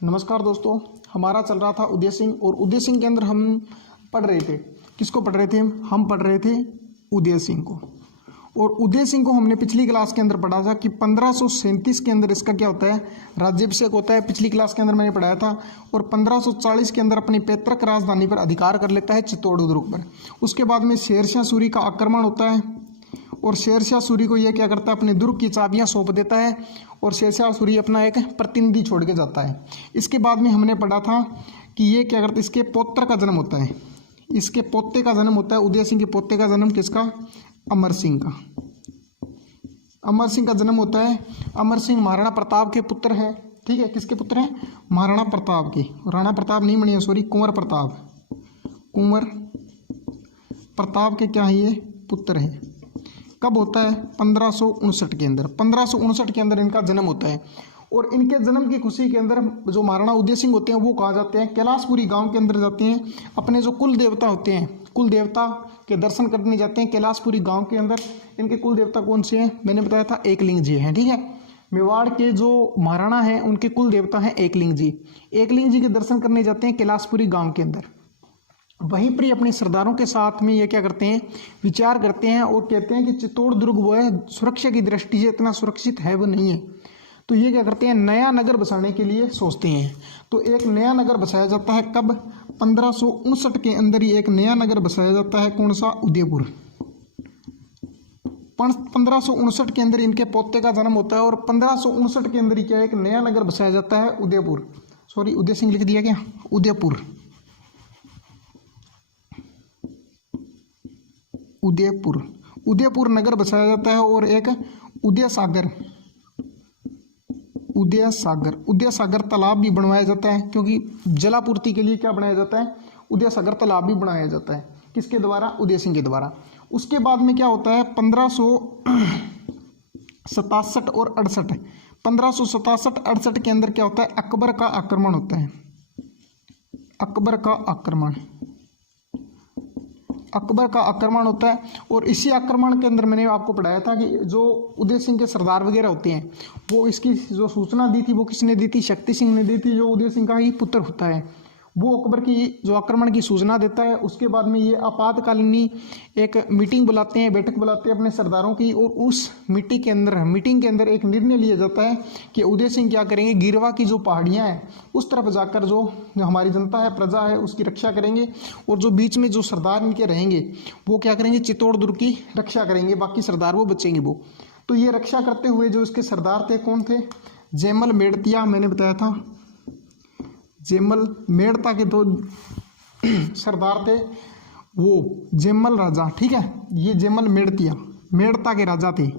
नमस्कार दोस्तों, हमारा चल रहा था उदय सिंह और उदय सिंह के अंदर हम पढ़ रहे थे। किसको पढ़ रहे थे? हम पढ़ रहे थे उदय सिंह को। और उदय सिंह को हमने पिछली क्लास के अंदर पढ़ा था कि 1537 के अंदर इसका क्या होता है, राज्याभिषेक होता है। पिछली क्लास के अंदर मैंने पढ़ाया था। और 1540 के अंदर अपनी पैतृक राजधानी पर अधिकार कर लेता है, चित्तौड़ दुर्ग पर। उसके बाद में शेरशाह सूरी का आक्रमण होता है और शेरशाह सूरी को यह क्या करता है, अपने दुर्ग की चाबियां सौंप देता है और शेरशाह सूरी अपना एक प्रतिनिधि छोड़ के जाता है। इसके बाद में हमने पढ़ा था कि ये क्या करता है, इसके पौत्र का जन्म होता है, इसके पोते का जन्म होता है। उदय सिंह के पोते का जन्म किसका? अमर सिंह का। अमर सिंह का जन्म होता है। अमर सिंह महाराणा प्रताप के पुत्र हैं। ठीक है, किसके पुत्र हैं? महाराणा प्रताप के। राणा प्रताप नहीं बनिए, सॉरी, कुंवर प्रताप। कुंवर प्रताप के क्या है, ये पुत्र हैं। कब होता है? 1559 के अंदर। 1559 के अंदर इनका जन्म होता है। और इनके जन्म की खुशी के अंदर जो महाराणा उदय सिंह होते हैं वो कहाँ जाते हैं? कैलाशपुरी गांव के अंदर जाते हैं। अपने जो कुल देवता होते हैं, कुल देवता के दर्शन करने जाते हैं कैलाशपुरी गांव के अंदर। इनके कुल देवता कौन से हैं? मैंने बताया था एकलिंग जी हैं। ठीक है, मेवाड़ के जो महाराणा हैं उनके कुल देवता हैं एकलिंग जी। एकलिंग जी के दर्शन करने जाते हैं कैलाशपुरी गाँव के अंदर। वहीं पर अपने सरदारों के साथ में ये क्या करते हैं, विचार करते हैं और कहते हैं कि चित्तौड़ दुर्ग वो है सुरक्षा की दृष्टि से इतना सुरक्षित है वो नहीं है। तो ये क्या करते हैं, नया नगर बसाने के लिए सोचते हैं। तो एक नया नगर बसाया जाता है। कब? 1559 के अंदर ही एक नया नगर बसाया जाता है। कौन सा? उदयपुर। 1559 के अंदर इनके पोते का जन्म होता है और 1559 के अंदर ही क्या एक नया नगर बसाया जाता है, उदयपुर। सॉरी, उदय सिंह लिख दिया क्या? उदयपुर। उदयपुर, उदयपुर नगर बसाया जाता है और एक उदय सागर, उदय सागर, उदय सागर तालाब भी बनवाया जाता है। क्योंकि जलापूर्ति के लिए क्या बनाया जाता है? उदय सागर तालाब भी बनाया जाता है। किसके द्वारा? उदय सिंह के द्वारा। उसके बाद में क्या होता है? 1567 और 68, 1567-68 के अंदर क्या होता है? अकबर का आक्रमण होता है। अकबर का आक्रमण, अकबर का आक्रमण होता है। और इसी आक्रमण के अंदर मैंने आपको पढ़ाया था कि जो उदय सिंह के सरदार वगैरह होते हैं वो इसकी जो सूचना दी थी वो किसने दी थी? शक्ति सिंह ने दी थी, जो उदय सिंह का ही पुत्र होता है। वो अकबर की जो आक्रमण की सूचना देता है। उसके बाद में ये आपातकालीन एक मीटिंग बुलाते हैं, बैठक बुलाते हैं अपने सरदारों की। और उस मीटिंग के अंदर एक निर्णय लिया जाता है कि उदय सिंह क्या करेंगे, गिरवा की जो पहाड़ियाँ हैं उस तरफ जाकर जो हमारी जनता है, प्रजा है, उसकी रक्षा करेंगे। और जो बीच में जो सरदार इनके रहेंगे वो क्या करेंगे? चित्तौड़ दुर्ग की रक्षा करेंगे। बाकी सरदार वो बचेंगे वो। तो ये रक्षा करते हुए जो इसके सरदार थे, कौन थे? जयमल मेड़तिया, मैंने बताया था। जयमल मेड़ता के दो सरदार थे, वो जयमल राजा। ठीक है, ये जयमल मेड़तिया मेड़ता के राजा थे।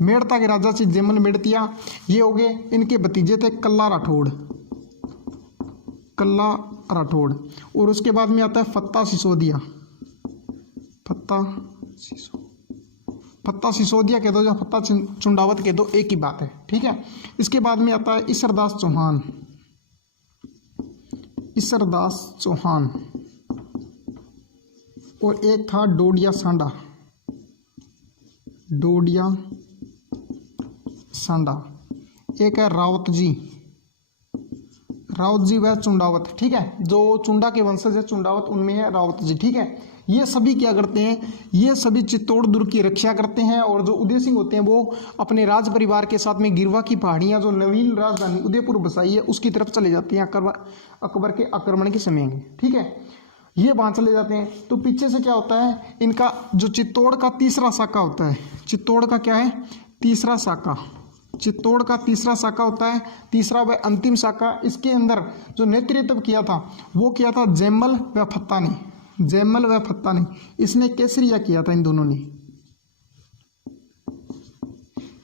मेड़ता के राजा से जयमल मेड़तिया ये हो गए। इनके भतीजे थे कल्ला राठौड़, कल्ला राठौड़। और उसके बाद में आता है फत्ता सिसोदिया, फत्ता सिसोदिया कह दो या फत्ता चुंडावत कह दो, एक ही बात है। ठीक है, इसके बाद में आता है ईसरदास चौहान, ईसरदास चौहान। और एक था डोडिया सांडा, डोडिया सांडा। एक है रावत जी, रावत जी वह चुंडावत। ठीक है, जो चुंडा के वंशज है चुंडावत, उनमें है रावत जी। ठीक है, ये सभी क्या करते हैं? ये सभी चित्तौड़ दुर्ग की रक्षा करते हैं। और जो उदय सिंह होते हैं वो अपने राज परिवार के साथ में गिरवा की पहाड़ियाँ, जो नवीन राजधानी उदयपुर बसाई है, उसकी तरफ चले जाते हैं अकबर के आक्रमण के समय में। ठीक है, ये वहाँ चले जाते हैं। तो पीछे से क्या होता है? इनका जो चित्तौड़ का तीसरा शाखा होता है, चित्तौड़ का क्या है? तीसरा शाखा, चित्तौड़ का तीसरा शाखा होता है। तीसरा व अंतिम शाखा, इसके अंदर जो नेतृत्व किया था वो किया था जयमल व फत्ता ने, जयमल व फत्ता ने। इसने केसरिया किया था, इन दोनों ने।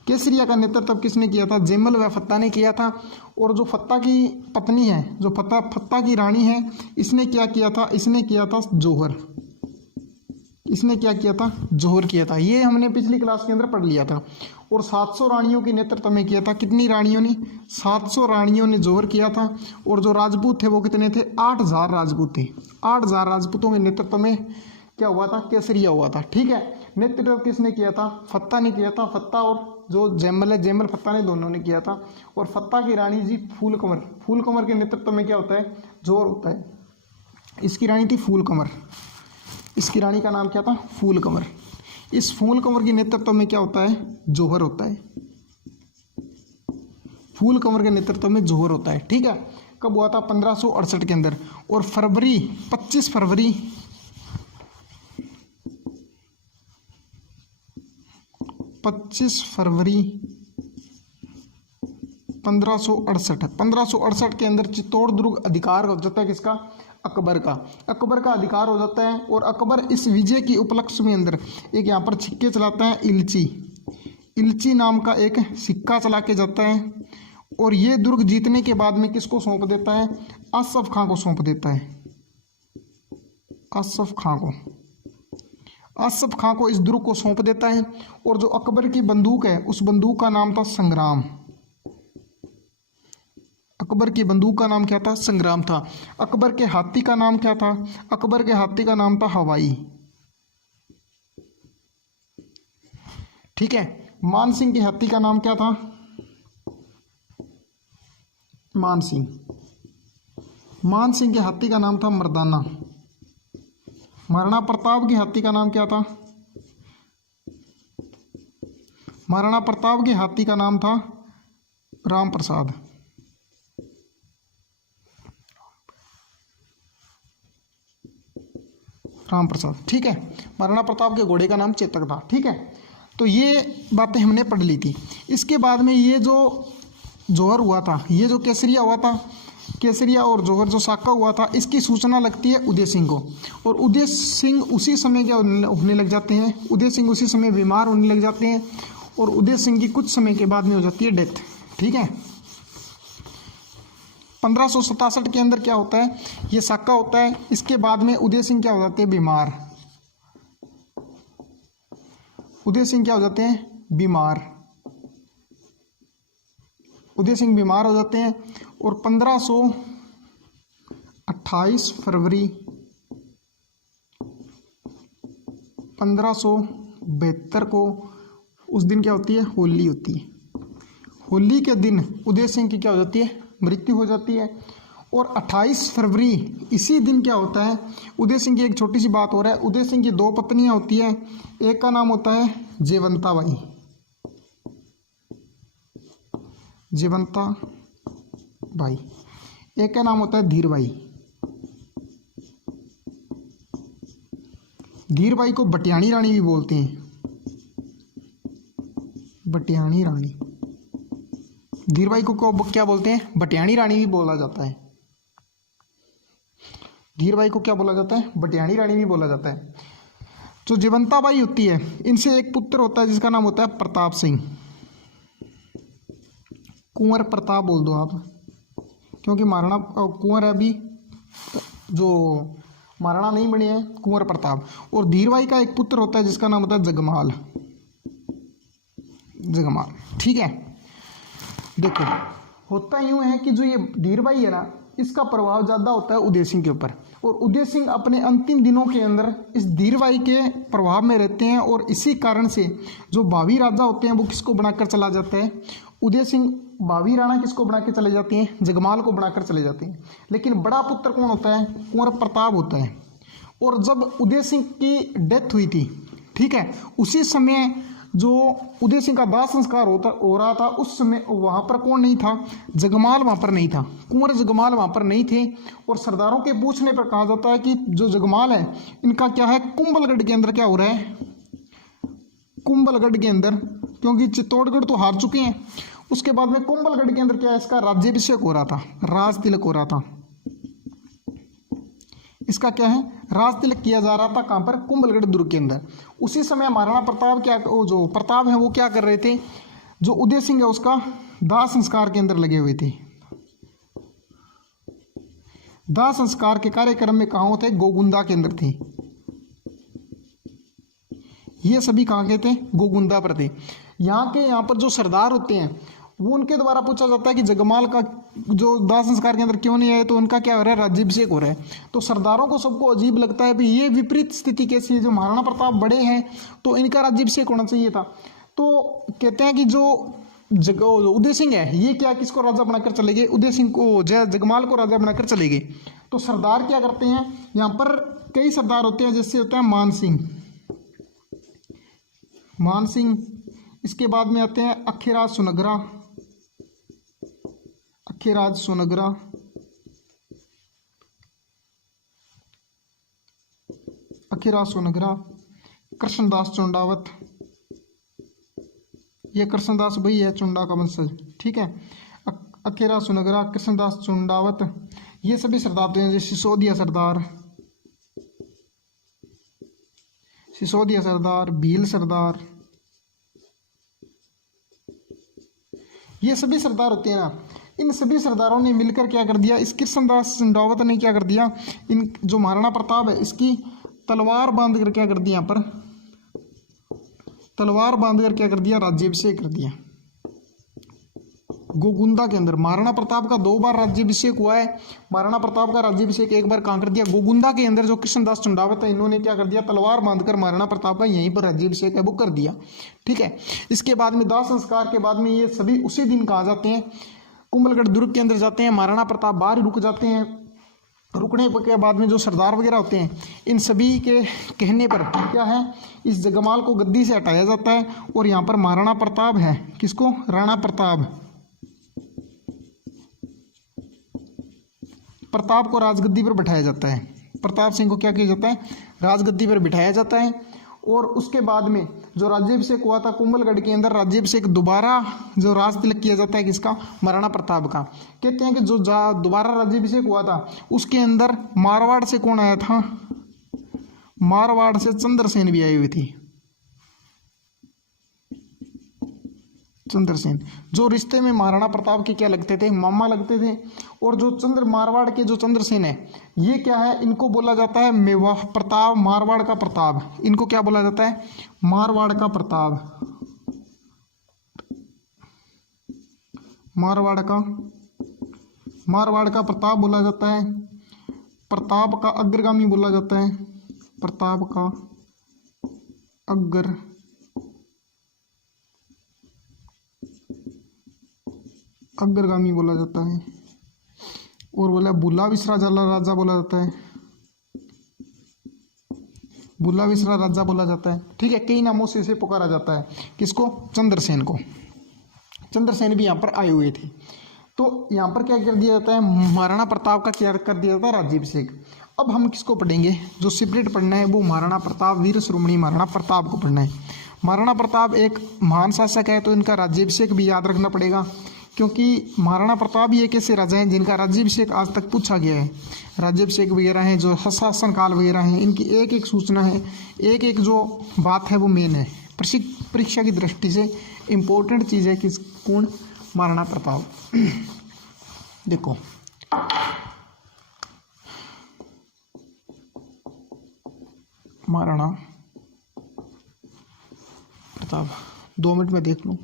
केसरिया का नेतृत्व किसने किया था? जयमल व फत्ता ने किया था। और जो फत्ता की पत्नी है, जो फत्ता की रानी है, इसने क्या किया था? इसने किया था जौहर, इसने क्या किया था? जौहर किया था। ये हमने पिछली क्लास के अंदर पढ़ लिया था। और 700 रानियों के नेतृत्व में किया था। कितनी रानियों ने? 700 रानियों ने जौहर किया था। और जो राजपूत थे वो कितने थे? 8000 राजपूत थे। 8000 राजपूतों के नेतृत्व में क्या हुआ था? केसरिया हुआ था। ठीक है, नेतृत्व किसने किया था? फत्ता ने किया था। फत्ता और जो जैमल है, जैमल फत्ता ने दोनों ने किया था। और फत्ता की रानी जी फूल कंवर, फूल कंवर के नेतृत्व में क्या होता है, जोहर होता है। इसकी रानी थी फूल कंवर, इसकी रानी का नाम क्या था, फूल कंवर। इस फूल कंवर के नेतृत्व में क्या होता है, जोहर होता है। फूल कंवर के नेतृत्व में जोहर होता है। ठीक है, कब हुआ था, 1568 के अंदर। और फरवरी 25 फरवरी 1568 के अंदर चित्तौड़ दुर्ग अधिकार हो जाता है किसका, अकबर का। अकबर का अधिकार हो जाता है। और अकबर इस विजय की उपलक्ष्य में अंदर एक यहाँ पर सिक्के चलाता है, इलची, इलची नाम का एक सिक्का चला के जाता है। और ये दुर्ग जीतने के बाद में किसको सौंप देता है, असफ खां को सौंप देता है, असफ खां को, असफ खां को इस दुर्ग को सौंप देता है। और जो अकबर की बंदूक है, उस बंदूक का नाम था संग्राम। अकबर की बंदूक का नाम क्या था, संग्राम था। अकबर के हाथी का नाम क्या था, अकबर के हाथी का नाम था हवाई। ठीक है, मान सिंह के हाथी का नाम क्या था, मान सिंह, मान सिंह के हाथी का नाम था मर्दाना। महाराणा प्रताप के हाथी का नाम क्या था, महाराणा प्रताप के हाथी का नाम था राम प्रसाद। राम प्रसाद, ठीक है। महाराणा प्रताप के घोड़े का नाम चेतक था। ठीक है, तो ये बातें हमने पढ़ ली थी। इसके बाद में ये जो जोहर हुआ था, ये जो केसरिया हुआ था, केसरिया और जोहर जो साका हुआ था, इसकी सूचना लगती है उदय सिंह को। और उदय सिंह उसी समय क्या होने लग जाते हैं, उदय सिंह उसी समय बीमार होने लग जाते हैं। और उदय सिंह की कुछ समय के बाद में हो जाती है डेथ। ठीक है, 1567 के अंदर क्या होता है, ये साका होता है। इसके बाद में उदय सिंह क्या हो जाते हैं, बीमार। उदय सिंह क्या हो जाते हैं, बीमार। उदय सिंह बीमार हो जाते हैं। और 1528 फरवरी 1572 को, उस दिन क्या होती है, होली होती है। होली के दिन उदय सिंह की क्या हो जाती है, मृत्यु हो जाती है। और 28 फरवरी इसी दिन क्या होता है, उदय सिंह की एक छोटी सी बात हो रहा है। उदय सिंह की दो पत्नियां होती है, एक का नाम होता है जयवंता बाई, जयवंता बाई, एक का नाम होता है धीर बाई। धीर बाई को बटियाणी रानी भी बोलते हैं, बटियाणी रानी। धीर बाई को क्या बोलते हैं, बटियाणी रानी भी बोला जाता है। धीर बाई को क्या बोला जाता है, बटियाणी रानी भी बोला जाता है। जो जयवंता बाई होती है, इनसे एक पुत्र होता है जिसका नाम होता है प्रताप सिंह। कुंवर प्रताप बोल दो आप, क्योंकि महाराणा कुंवर है अभी, जो महाराणा नहीं बने हैं, कुंवर प्रताप। और धीर बाई का एक पुत्र होता है जिसका नाम होता है जगमाल, जगमाल। ठीक है, देखो होता यूँ है कि जो ये धीर बाई है ना, इसका प्रभाव ज़्यादा होता है उदय सिंह के ऊपर। और उदय सिंह अपने अंतिम दिनों के अंदर इस धीर बाई के प्रभाव में रहते हैं। और इसी कारण से जो भावी राजा होते हैं वो किसको बनाकर चला जाता है, उदय सिंह भावी राणा किसको बना के चले जाते हैं, जगमाल को बनाकर चले जाते हैं। लेकिन बड़ा पुत्र कौन होता है, कुंवर प्रताप होता है। और जब उदय सिंह की डेथ हुई थी, ठीक है, उसी समय जो उदय सिंह का दाह संस्कार हो रहा था, उस समय वहाँ पर कौन नहीं था, जगमाल वहाँ पर नहीं था, कुंवर जगमाल वहाँ पर नहीं थे। और सरदारों के पूछने पर कहा जाता है कि जो जगमाल है, इनका क्या है, कुंभलगढ़ के अंदर क्या हो रहा है, कुंभलगढ़ के अंदर, क्योंकि चित्तौड़गढ़ तो हार चुके हैं, उसके बाद में कुंभलगढ़ के अंदर क्या है, इसका राज्याभिषेक हो रहा था, राज तिलक हो रहा था। इसका क्या है, राज तिलक किया जा रहा था, कहाँ पर, कुंभलगढ़ दुर्ग के अंदर। उसी समय महाराणा प्रताप क्या, जो प्रताप है वो क्या कर रहे थे, जो उदय सिंह है उसका दाह संस्कार के अंदर लगे हुए थे। दाह संस्कार के कार्यक्रम में कहाँ थे, गोगुंदा के अंदर थे। ये सभी कहाँ के थे, गोगुंदा पर थे। यहाँ पर जो सरदार होते हैं वो उनके द्वारा पूछा जाता है कि जगमाल का जो दाह संस्कार के अंदर क्यों नहीं आए, तो उनका क्या हो रहा है, राज्याभिषेक हो रहा है। तो सरदारों को सबको अजीब लगता है भी ये विपरीत स्थिति कैसी है, जो महाराणा प्रताप बड़े हैं तो इनका राज्याभिषेक होना चाहिए था। तो कहते हैं कि जो उदय सिंह है ये क्या किसको राजा बनाकर चले गए, उदय सिंह को, जगमाल को राजा बनाकर चले गए। तो सरदार क्या करते हैं, यहाँ पर कई सरदार होते हैं, जैसे होता है मान सिंह, इसके बाद में आते हैं अखेराज सोनगरा, कृष्णदास चुंडावत, ये कृष्णदास भाई है चुंडा का वंशज, ठीक है। अखेरा सोनगरा, कृष्णदास चुंडावत, ये सभी सरदार हैं। जैसे सिसोदिया सरदार, भील सरदार, ये सभी सरदार होते हैं ना। इन सभी सरदारों ने मिलकर क्या कर दिया, इस कृष्णदास चुंडावत ने क्या कर दिया, इन जो महाराणा प्रताप है इसकी तलवार बांध कर क्या कर दिया, यहाँ पर तलवार बांधकर क्या कर दिया, राज्याभिषेक कर दिया गोगुंदा के अंदर। महाराणा प्रताप का 2 बार राज्याभिषेक हुआ है। महाराणा प्रताप का राज्याभिषेक एक बार कहाँ कर दिया, गोगुंदा के अंदर। जो कृष्णदास चुंडावत है इन्होंने क्या कर दिया, तलवार बांधकर महाराणा प्रताप का यहीं पर राज्याभिषेक है वो कर दिया, ठीक है। इसके बाद में दाह संस्कार के बाद में ये सभी उसी दिन कहा जाते हैं, कुंभलगढ़ दुर्ग के अंदर जाते हैं। महाराणा प्रताप बाहर रुक जाते हैं। रुकने के बाद में जो सरदार वगैरह होते हैं इन सभी के कहने पर क्या है, इस जगमाल को गद्दी से हटाया जाता है और यहाँ पर महाराणा प्रताप है, किसको, राणा प्रताप को राजगद्दी पर बिठाया जाता है। प्रताप सिंह को क्या किया जाता है, राजगद्दी पर बिठाया जाता है। और उसके बाद में जो राज्याभिषेक हुआ था कुंभलगढ़ के अंदर, राज्याभिषेक दोबारा जो राज तिलक किया जाता है किसका, महाराणा प्रताप का। कहते हैं कि जो दोबारा राज्याभिषेक हुआ था उसके अंदर मारवाड़ से कौन आया था, मारवाड़ से चंद्रसेन भी आई हुई थी, चंद्रसेन, जो रिश्ते में महाराणा प्रताप के क्या लगते थे, मामा लगते थे। और जो मारवाड़ के जो चंद्रसेन है ये क्या है, इनको बोला जाता है मेवाड़ प्रताप, मारवाड़ का प्रताप, इनको क्या बोला जाता है, मारवाड़ का प्रताप, मारवाड़ का प्रताप बोला जाता है। प्रताप का अग्रगामी बोला जाता है, प्रताप का अग्रगामी बोला जाता है। और बोला बुला विसरा राजा बोला जाता है, बुला विसरा राजा बोला जाता है, ठीक है। कई नामों से इसे पुकारा जाता है, किसको, चंद्रसेन को। चंद्रसेन भी यहाँ पर आए हुए थे। तो यहाँ पर क्या कर दिया जाता है, महाराणा प्रताप का क्या कर दिया जाता है, राज्याभिषेक। अब हम किसको पढ़ेंगे, जो सेपरेट पढ़ना है वो महाराणा प्रताप, वीर शिरोमणि महाराणा प्रताप को पढ़ना है। महाराणा प्रताप एक महान शासक है, तो इनका राज्याभिषेक भी याद रखना पड़ेगा, क्योंकि महाराणा प्रताप ही एक ऐसे राजा हैं जिनका राज्याभिषेक आज तक पूछा गया है। राज्याभिषेक वगैरह हैं, जो शासन काल वगैरह हैं, इनकी एक एक सूचना है, एक एक जो बात है वो मेन है, परीक्षा की दृष्टि से इम्पोर्टेंट चीज़ है। किस, कौन, महाराणा प्रताप। देखो महाराणा प्रताप, 2 मिनट में देख लूँ।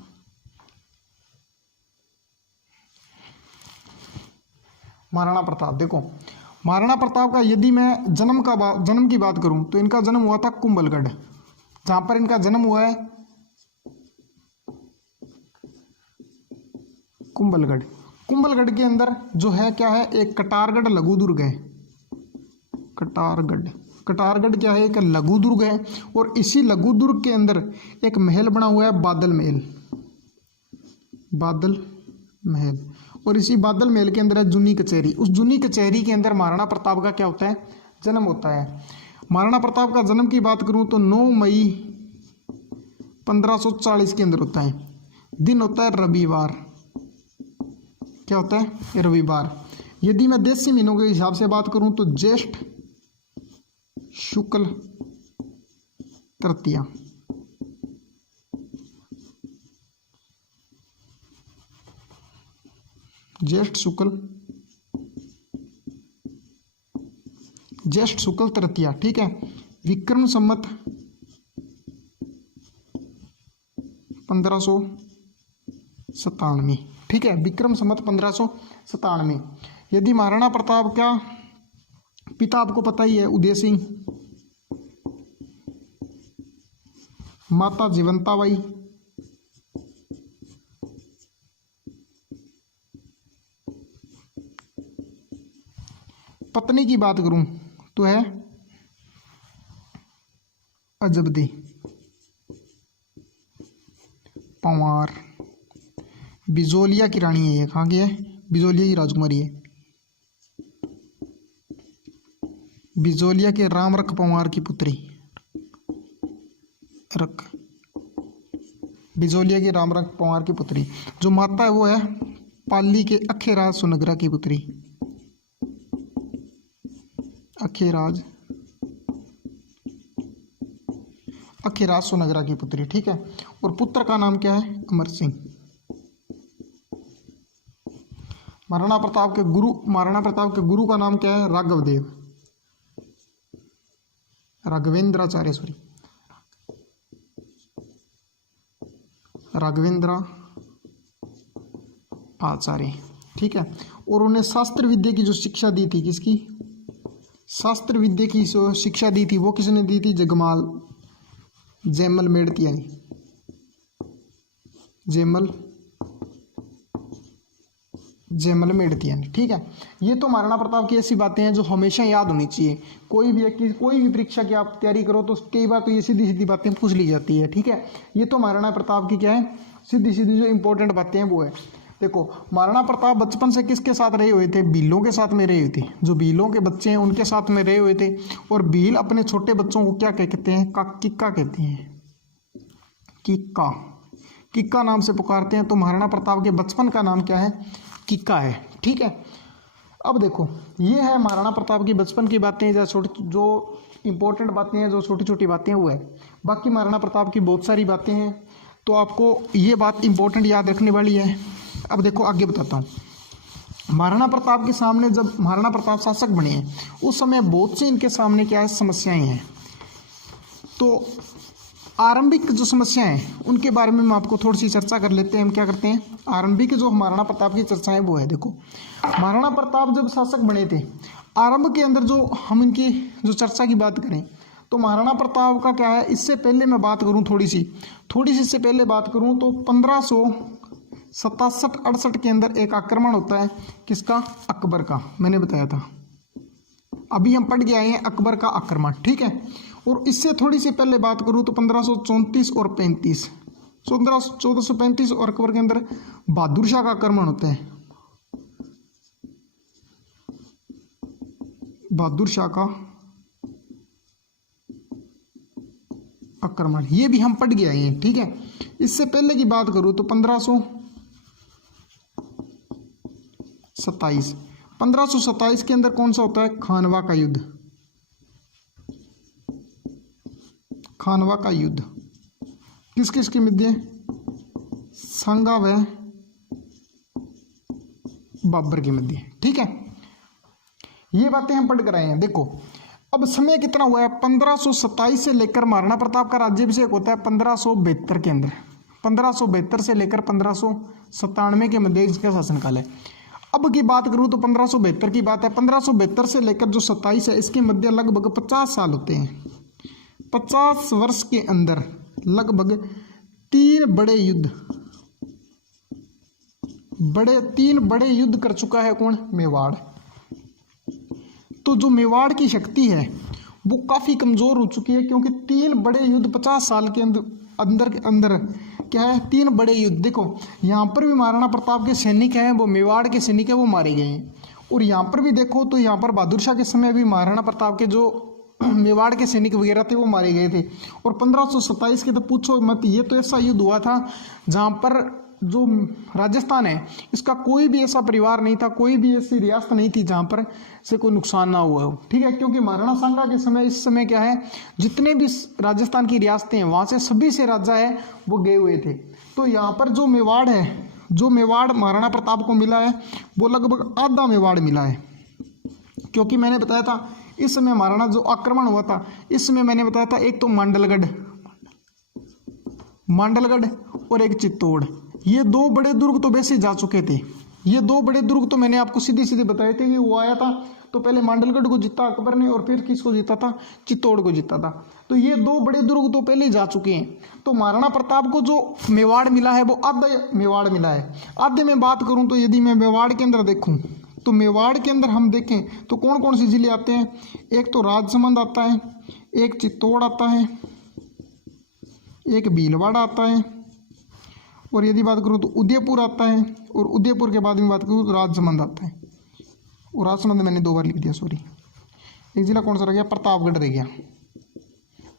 महाराणा प्रताप, देखो महाराणा प्रताप का यदि मैं जन्म की बात करूं तो इनका जन्म हुआ था कुंभलगढ़, जहां पर इनका जन्म हुआ है कुंभलगढ़ के अंदर जो है क्या है, एक कटारगढ़ लघु दुर्ग है। कटारगढ़ क्या है, एक लघु दुर्ग है। और इसी लघु दुर्ग के अंदर एक महल बना हुआ है, बादल महल। और इसी बादल महल के अंदर है जूनी कचहरी। उस जूनी कचहरी के अंदर महाराणा प्रताप का क्या होता है, जन्म होता है। महाराणा प्रताप का जन्म की बात करूं तो 9 मई 1540 के अंदर होता है। दिन होता है रविवार, क्या होता है, रविवार। यदि मैं देशी महीनों के हिसाब से बात करूं तो ज्येष्ठ शुक्ल तृतीया, ज्येष्ठ शुक्ल तृतीया, ठीक है। विक्रम संवत 1597, ठीक है, विक्रम संवत 1597। यदि महाराणा प्रताप का पिता आपको पता ही है, उदय सिंह, माता जीवंताबाई, पत्नी की बात करूं तो है अजबदी पंवार। बिजोलिया की रानी है ये, कहाँ की है? बिजोलिया की राजकुमारी है। बिजोलिया के रामरख पंवार की पुत्री, रख बिजोलिया की रामरख पंवार की पुत्री। जो माता है वो है पाली के अखेराज सुनगरा की पुत्री, अखेराज सुनगरा की पुत्री, ठीक है। और पुत्र का नाम क्या है? अमर सिंह। महाराणा प्रताप के गुरु का नाम क्या है? राघवदेव, राघवेंद्राचार्य, सॉरी राघवेंद्र आचार्य, ठीक है। और उन्हें शास्त्र विद्या की जो शिक्षा दी थी, किसकी? शास्त्र विद्या की जो शिक्षा दी थी वो किसने दी थी? जयमल मेड़तिया, जयमल मेड़तिया, ठीक है। ये तो महाराणा प्रताप की ऐसी बातें हैं जो हमेशा याद होनी चाहिए। कोई भी परीक्षा की आप तैयारी करो तो कई बार तो ये सीधी सीधी बातें पूछ ली जाती है, ठीक है। ये तो महाराणा प्रताप की क्या है, सीधी सीधी जो इंपॉर्टेंट बातें हैं वो है। देखो, महाराणा प्रताप बचपन से किसके साथ रहे हुए थे? भीलों के साथ में रहे हुए थे। जो भीलों के बच्चे हैं उनके साथ में रहे हुए थे। और भील अपने छोटे बच्चों को क्या कहते हैं? किक्का कहते हैं, किक्का नाम से पुकारते हैं। तो महाराणा प्रताप के बचपन का नाम क्या है? किक्का है, ठीक है। अब देखो, ये है महाराणा प्रताप की बचपन की बातें, जो इंपॉर्टेंट बातें हैं, जो छोटी छोटी बातें वो है। बाकी महाराणा प्रताप की बहुत सारी बातें हैं, तो आपको ये बात इंपॉर्टेंट याद रखने वाली है। अब देखो आगे बताता हूँ। महाराणा प्रताप के सामने, जब महाराणा प्रताप शासक बने हैं उस समय बहुत सी इनके सामने क्या है? समस्याएं हैं। तो आरंभिक जो समस्याएं हैं उनके बारे में हम आपको थोड़ी सी चर्चा कर लेते हैं। हम क्या करते हैं, आरंभिक जो महाराणा प्रताप की चर्चा है वो है। देखो, महाराणा प्रताप जब शासक बने थे, आरंभ के अंदर जो हम इनकी जो चर्चा की बात करें तो महाराणा प्रताप का क्या है, इससे पहले मैं बात करूं थोड़ी सी इससे पहले बात करूं तो 1567-68 के अंदर एक आक्रमण होता है। किसका? अकबर का। मैंने बताया था, अभी हम पढ़ के आए हैं अकबर का आक्रमण, ठीक है। और इससे थोड़ी सी पहले बात करूं तो 1534 और 35, 1435 और अकबर के अंदर बहादुर शाह का आक्रमण होता है। बहादुर शाह का आक्रमण, ये भी हम पढ़ के आए हैं, ठीक है। इससे पहले की बात करूं तो 1527 के अंदर कौन सा होता है? खानवा का युद्ध। खानवा का युद्ध किस किस के मध्य? सांगा व बाबर के मध्य, ठीक है। ये बातें हम पढ़ कर आए हैं। देखो, अब समय कितना हुआ है? 1527 से लेकर महाराणा प्रताप का राज्याभिषेक होता है 1572 के अंदर। 1572 से लेकर 1597 के मध्य इसका शासनकाल है। अब की बात करूं तो 1572 की बात है। 1572 से लेकर जो 27 है इसके मध्य लगभग 50 साल होते हैं। 50 वर्ष के अंदर लगभग 3 बड़े युद्ध कर चुका है। कौन? मेवाड़। तो जो मेवाड़ की शक्ति है वो काफी कमजोर हो चुकी है, क्योंकि 3 बड़े युद्ध 50 साल के अंदर क्या है? 3 बड़े युद्ध। देखो, यहाँ पर भी महाराणा प्रताप के सैनिक हैं, वो मेवाड़ के सैनिक हैं, वो मारे गए हैं। और यहाँ पर भी देखो तो यहाँ पर बहादुर शाह के समय भी महाराणा प्रताप के जो मेवाड़ के सैनिक वगैरह थे वो मारे गए थे। और 1527 के तो पूछो मत, ये तो ऐसा युद्ध हुआ था जहाँ पर जो राजस्थान है इसका कोई भी ऐसा परिवार नहीं था, कोई भी ऐसी रियासत नहीं थी जहाँ पर से कोई नुकसान ना हुआ हो, ठीक है। क्योंकि महाराणा सांगा के समय, इस समय क्या है, जितने भी राजस्थान की रियासतें हैं वहाँ से सभी से राजा है वो गए हुए थे। तो यहाँ पर जो मेवाड़ है, जो मेवाड़ महाराणा प्रताप को मिला है वो लगभग आधा मेवाड़ मिला है। क्योंकि मैंने बताया था इस समय महाराणा जो आक्रमण हुआ था, इस समय मैंने बताया था एक तो मांडलगढ़ और एक चित्तौड़, ये 2 बड़े दुर्ग तो वैसे जा चुके थे। ये 2 बड़े दुर्ग तो मैंने आपको सीधे सीधे बताए थे कि वो आया था तो पहले मांडलगढ़ को जीता अकबर ने और फिर किसको जीता था? चित्तौड़ को जीता था। तो ये 2 बड़े दुर्ग तो पहले ही जा चुके हैं। तो महाराणा प्रताप को जो मेवाड़ मिला है वो आधा मेवाड़ मिला है। आधे में बात करूं तो यदि मैं मेवाड़ के अंदर देखूं तो मेवाड़ के अंदर हम देखें तो कौन कौन से जिले आते हैं, एक तो राजसमंद आता है, एक चित्तौड़ आता है, एक भीलवाड़ा आता है, और यदि बात करूँ तो उदयपुर आता है, और उदयपुर के बाद में बात करूँ तो राजसमंद आता है। और राजसमंद मैंने 2 बार लिख दिया, सॉरी। एक जिला कौन सा रह गया, प्रतापगढ़ रह गया,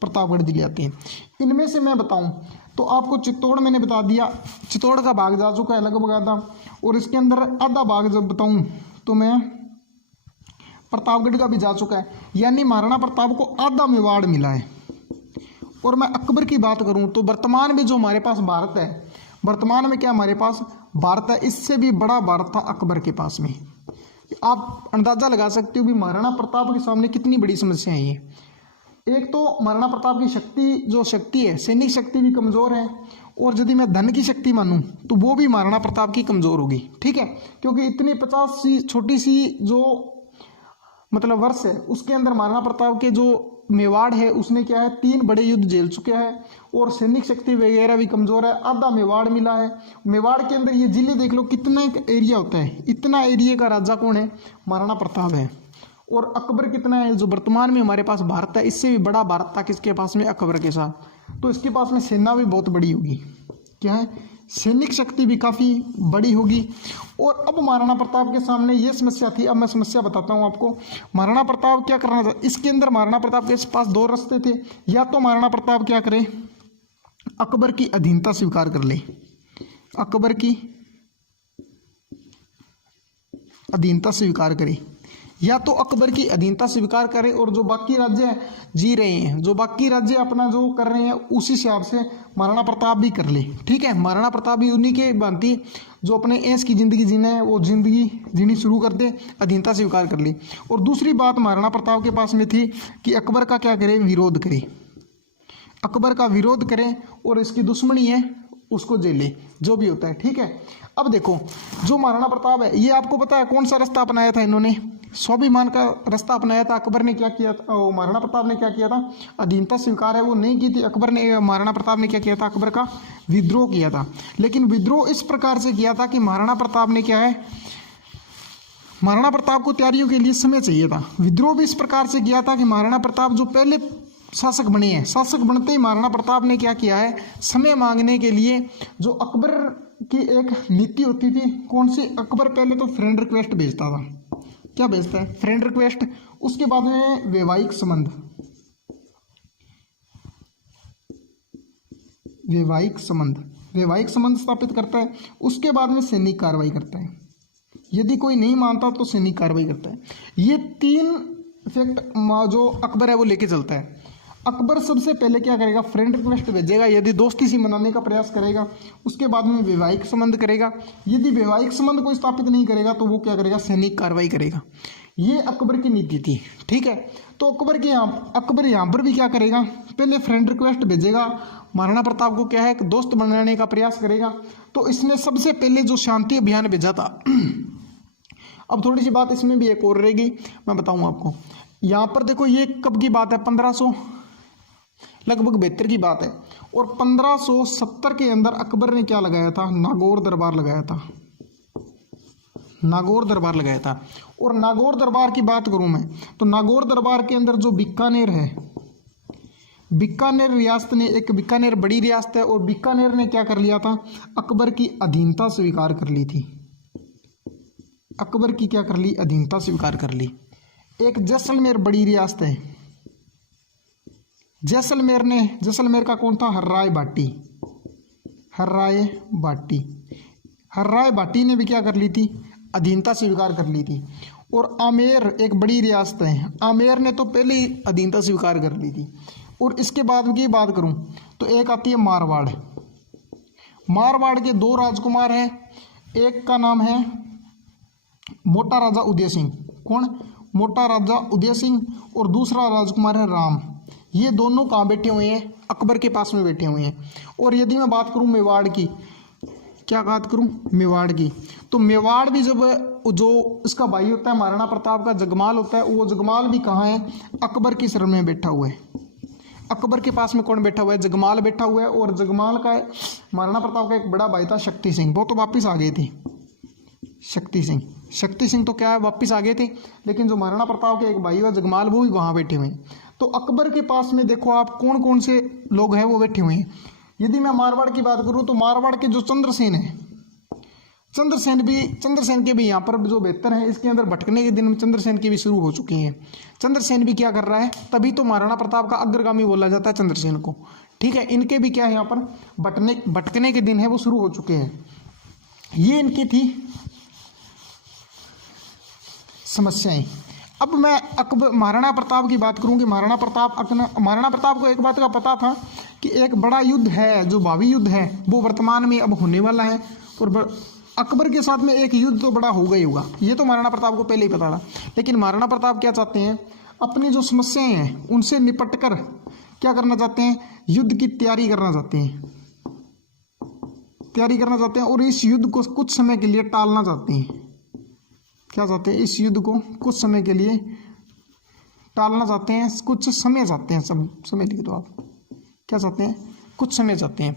प्रतापगढ़ जिले आते हैं। इनमें से मैं बताऊं तो आपको चित्तौड़ मैंने बता दिया, चित्तौड़ का भाग जा चुका है लगभग आधा, और इसके अंदर आधा भाग जब बताऊं तो मैं प्रतापगढ़ का भी जा चुका है, यानी महाराणा प्रताप को आधा मेवाड़ मिला है। और मैं अकबर की बात करूं तो वर्तमान में जो हमारे पास भारत है, वर्तमान में क्या हमारे पास भारत है, इससे भी बड़ा भारत था अकबर के पास में। आप अंदाजा लगा सकते हो भी महाराणा प्रताप के सामने कितनी बड़ी समस्या है ये। एक तो महाराणा प्रताप की शक्ति है, सैनिक शक्ति भी कमज़ोर है, और यदि मैं धन की शक्ति मानूं तो वो भी महाराणा प्रताप की कमज़ोर होगी, ठीक है, क्योंकि इतनी 50 सी छोटी सी जो मतलब वर्ष है उसके अंदर महाराणा प्रताप के जो मेवाड़ है उसने क्या है 3 बड़े युद्ध झेल चुके हैं, और सैनिक शक्ति वगैरह भी कमज़ोर है, आधा मेवाड़ मिला है। मेवाड़ के अंदर ये जिले देख लो कितना एरिया होता है, इतना एरिया का राजा कौन है, महाराणा प्रताप है। और अकबर कितना है, जो वर्तमान में हमारे पास भारत है इससे भी बड़ा भारत था किसके पास में, अकबर के साथ। तो इसके पास में सेना भी बहुत बड़ी होगी, क्या है, सैनिक शक्ति भी काफ़ी बड़ी होगी। और अब महाराणा प्रताप के सामने ये समस्या थी, अब मैं समस्या बताता हूँ आपको। महाराणा प्रताप क्या करना था, इसके अंदर महाराणा प्रताप के पास 2 रास्ते थे, या तो महाराणा प्रताप क्या करे, अकबर की अधीनता स्वीकार कर ले, अकबर की अधीनता स्वीकार करे, या तो अकबर की अधीनता स्वीकार करे और जो बाकी राज्य जी रहे हैं, जो बाकी राज्य अपना जो कर रहे हैं उसी हिसाब से महाराणा प्रताप भी कर ले, ठीक है। महाराणा प्रताप भी उन्हीं के भांति जो अपने ऐश की ज़िंदगी जीना है वो ज़िंदगी जीनी शुरू कर दे, अधीनता स्वीकार कर ले। और दूसरी बात महाराणा प्रताप के पास में थी कि अकबर का क्या करे, विरोध करे, अकबर का विरोध करे और इसकी दुश्मनी है उसको जेले, जो भी होता है, ठीक है। अब देखो जो महाराणा प्रताप है ये आपको पता है कौन सा रास्ता अपनाया था, इन्होंने स्वाभिमान का रास्ता अपनाया था। अकबर ने क्या किया था, महाराणा प्रताप ने क्या किया था, अधीनता स्वीकार है वो नहीं की थी अकबर ने, महाराणा प्रताप ने क्या किया था, अकबर का विद्रोह किया था। लेकिन विद्रोह इस प्रकार से किया था कि महाराणा प्रताप ने क्या है, महाराणा प्रताप को तैयारियों के लिए समय चाहिए था। विद्रोह भी इस प्रकार से किया था कि महाराणा प्रताप जो पहले शासक बने हैं, शासक बनते ही महाराणा प्रताप ने क्या किया है, समय मांगने के लिए जो अकबर की एक नीति होती थी, कौन सी, अकबर पहले तो फ्रेंड रिक्वेस्ट भेजता था, क्या भेजता है, फ्रेंड रिक्वेस्ट, उसके बाद में वैवाहिक संबंध, वैवाहिक संबंध स्थापित करता है, उसके बाद में सैनिक कार्रवाई करता है, यदि कोई नहीं मानता तो सैनिक कार्रवाई करता है। ये 3 फैक्ट जो अकबर है वो लेके चलता है। अकबर सबसे पहले क्या करेगा, फ्रेंड रिक्वेस्ट भेजेगा, यदि दोस्ती सी मनाने का प्रयास करेगा, उसके बाद में वैवाहिक संबंध करेगा, यदि वैवाहिक संबंध को स्थापित नहीं करेगा तो वो क्या करेगा, सैनिक कार्रवाई करेगा। ये अकबर की नीति थी, ठीक है। तो अकबर यहाँ पर भी क्या करेगा, पहले फ्रेंड रिक्वेस्ट भेजेगा, महाराणा प्रताप को क्या है दोस्त बनाने का प्रयास करेगा। तो इसने सबसे पहले जो शांति अभियान भेजा था अब थोड़ी सी बात इसमें भी एक और रहेगी, मैं बताऊँ आपको। यहाँ पर देखो ये कब की बात है, 1500 लगभग 72 की बात है, और 1570 के अंदर अकबर ने क्या लगाया था, नागौर दरबार लगाया था, नागौर दरबार लगाया था। और नागौर दरबार की बात करूं मैं तो नागौर दरबार के अंदर जो बीकानेर है, बीकानेर रियासत ने, एक बीकानेर बड़ी रियासत है, और बीकानेर ने क्या कर लिया था, अकबर की अधीनता स्वीकार कर ली थी, अकबर की क्या कर ली, अधीनता स्वीकार कर ली। एक जैसलमेर बड़ी रियासत है, जैसलमेर का कौन था, हर्राय बाटी, हर्राय बाटी ने भी क्या कर ली थी, अधीनता स्वीकार कर ली थी। और आमेर एक बड़ी रियासत है, आमेर ने तो पहले ही अधीनता स्वीकार कर ली थी। और इसके बाद की बात करूं तो एक आती है मारवाड़, मारवाड़ के 2 राजकुमार हैं, एक का नाम है मोटा राजा उदय सिंह, कौन, मोटा राजा उदय सिंह, और दूसरा राजकुमार है राम। ये दोनों कहाँ बैठे हुए हैं, अकबर के पास में बैठे हुए हैं। और यदि मैं बात करूं मेवाड़ की, क्या बात करूं मेवाड़ की, तो मेवाड़ भी जब जो इसका भाई होता है महाराणा प्रताप का जगमाल होता है, वो जगमाल भी कहाँ है, अकबर की शरण में बैठा हुआ है। अकबर के पास में कौन बैठा हुआ है, जगमाल बैठा हुआ है। और जगमाल का महाराणा प्रताप का एक बड़ा भाई था शक्ति सिंह, वो तो वापिस आ गए थे, शक्ति शक्ति सिंह तो क्या है वापिस आ गए थे, लेकिन जो महाराणा प्रताप के एक भाई हुआ जगमाल वो भी वहाँ बैठे हुए हैं। तो अकबर के पास में देखो आप कौन कौन से लोग हैं वो बैठे हुए हैं। यदि मैं मारवाड़ की बात करूँ तो मारवाड़ के जो चंद्रसेन है, चंद्रसेन के भी यहाँ पर जो बेहतर है, इसके अंदर भटकने के दिन चंद्रसेन की भी शुरू हो चुकी हैं। चंद्रसेन भी क्या कर रहा है, तभी तो महाराणा प्रताप का अग्रगामी बोला जाता है चंद्रसेन को, ठीक है। इनके भी क्या है यहाँ पर भटकने के दिन है वो शुरू हो चुके हैं। ये इनकी थी समस्याएं। अब मैं महाराणा प्रताप की बात करूं कि महाराणा प्रताप को एक बात का पता था कि एक बड़ा युद्ध है, जो भावी युद्ध है वो वर्तमान में अब होने वाला है, और अकबर के साथ में एक युद्ध तो बड़ा होगा ही होगा, ये तो महाराणा प्रताप को पहले ही पता था। लेकिन महाराणा प्रताप क्या चाहते हैं, अपनी जो समस्याएं हैं उनसे निपट कर क्या करना चाहते हैं, युद्ध की तैयारी करना चाहते हैं और इस युद्ध को कुछ समय के लिए टालना चाहते हैं। क्या चाहते हैं, इस युद्ध को कुछ समय के लिए टालना चाहते हैं, कुछ समय चाहते हैं, सब समय लिख दो आप, क्या चाहते हैं, कुछ समय चाहते हैं।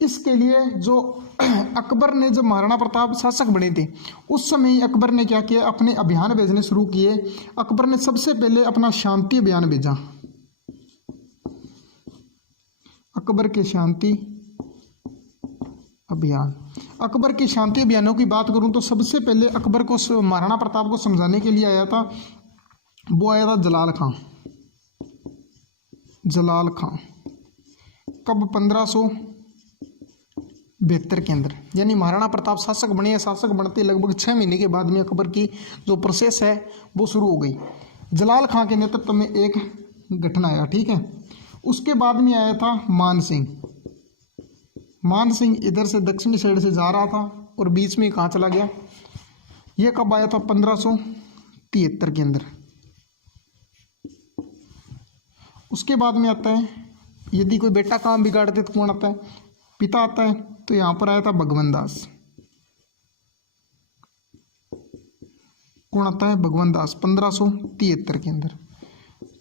इसके लिए जो अकबर ने जब महाराणा प्रताप शासक बने थे उस समय ही अकबर ने क्या किया, अपने अभियान भेजने शुरू किए। अकबर ने सबसे पहले अपना शांति अभियान भेजा। अकबर के शांति अभियान, अकबर के शांति अभियानों की बात करूं तो सबसे पहले अकबर को महाराणा प्रताप को समझाने के लिए आया था, वो आया था जलाल खां। कब, 1572 के अंदर, यानी महाराणा प्रताप शासक बने हैं। शासक बनते लगभग 6 महीने के बाद में अकबर की जो प्रोसेस है वो शुरू हो गई। जलाल खां के नेतृत्व में एक गठन आया, ठीक है। उसके बाद में आया था मान सिंह इधर से दक्षिणी साइड से जा रहा था और बीच में कहाँ चला गया, ये कब आया था, 1573 के अंदर। उसके बाद में आता है, यदि कोई बेटा काम बिगाड़ते तो कौन आता है, पिता आता है। तो यहाँ पर आया था भगवंत दास। कौन आता है, भगवंत दास, 1573 के अंदर।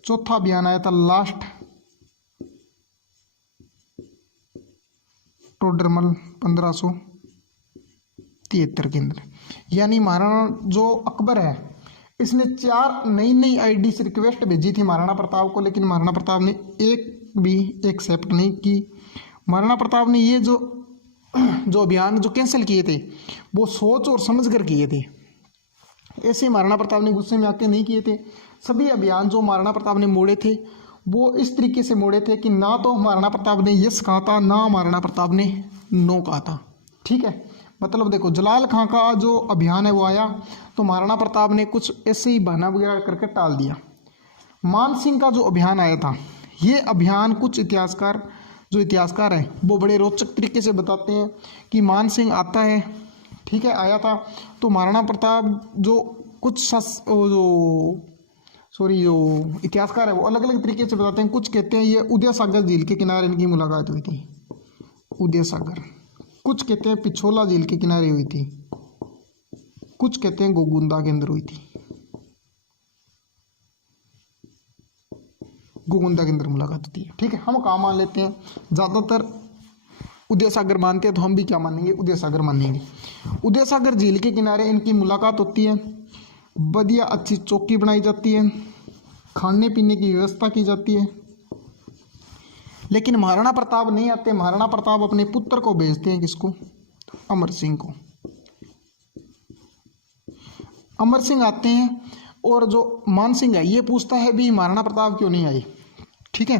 चौथा अभियान आया था लास्ट टोडरमल, 1573 के अंदर। यानी महाराणा जो अकबर है इसने 4 नई आईडी से रिक्वेस्ट भेजी थी महाराणा प्रताप को, लेकिन महाराणा प्रताप ने एक भी एक्सेप्ट नहीं की। महाराणा प्रताप ने ये जो अभियान जो कैंसिल किए थे वो सोच और समझ कर किए थे, ऐसे महाराणा प्रताप ने गुस्से में आके नहीं किए थे। सभी अभियान जो महाराणा प्रताप ने मोड़े थे वो इस तरीके से मोड़े थे कि ना तो महाराणा प्रताप ने यस कहा था, ना महाराणा प्रताप ने नो कहा था, ठीक है। मतलब देखो, जलाल खां का जो अभियान है वो आया तो महाराणा प्रताप ने कुछ ऐसे ही बहाना वगैरह करके टाल दिया। मान सिंह का जो अभियान आया था, ये अभियान कुछ इतिहासकार हैं वो बड़े रोचक तरीके से बताते हैं कि मान सिंह आता है, ठीक है, आया था तो महाराणा प्रताप जो इतिहासकार है वो अलग अलग तरीके से बताते हैं। कुछ कहते हैं ये उदय सागर झील के किनारे इनकी मुलाकात हुई थी, उदय सागर। कुछ कहते हैं पिछोला झील के किनारे हुई थी, कुछ कहते हैं गोगुंदा के अंदर हुई थी, गोगुंदा के अंदर मुलाकात होती है, ठीक है। हम कहाँ मान लेते हैं, ज़्यादातर उदय सागर मानते हैं तो हम भी क्या मानेंगे, उदय सागर मानेंगे। उदय सागर झील के किनारे इनकी मुलाकात होती है, बढ़िया अच्छी चौकी बनाई जाती है, खाने पीने की व्यवस्था की जाती है। लेकिन महाराणा प्रताप नहीं आते, महाराणा प्रताप अपने पुत्र को भेजते हैं, किसको, अमर सिंह को। अमर सिंह आते हैं और जो मान सिंह है ये पूछता है भी महाराणा प्रताप क्यों नहीं आए, ठीक है।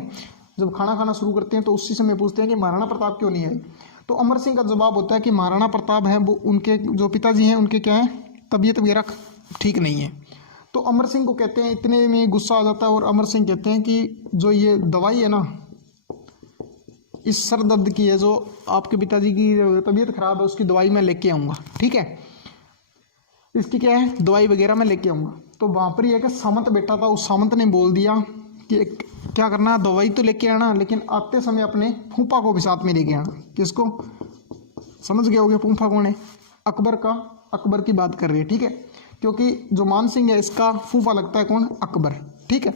जब खाना खाना शुरू करते हैं तो उसी समय पूछते हैं कि महाराणा प्रताप क्यों नहीं आए। तो अमर सिंह का जवाब होता है कि महाराणा प्रताप है वो, उनके जो पिताजी हैं उनके क्या है, तबीयत वगैरह ठीक नहीं है। तो अमर सिंह को कहते हैं, इतने में गुस्सा आ जाता है और अमर सिंह कहते हैं कि जो ये दवाई है ना, इस सर दर्द की है, जो आपके पिताजी की तबीयत खराब है उसकी दवाई मैं लेके आऊँगा, ठीक है, इसकी क्या है दवाई वगैरह मैं लेके आऊँगा। तो वहाँ पर यह कि सामंत बैठा था, उस सामंत ने बोल दिया कि क्या करना, दवाई तो लेके आना लेकिन आते समय अपने फूफा को भी साथ में लेके आना। किसको, समझ गए होगे फूफा कौन है, अकबर की बात कर रही है, ठीक है। क्योंकि जो मान सिंह है इसका फूफा लगता है कौन, अकबर, ठीक है।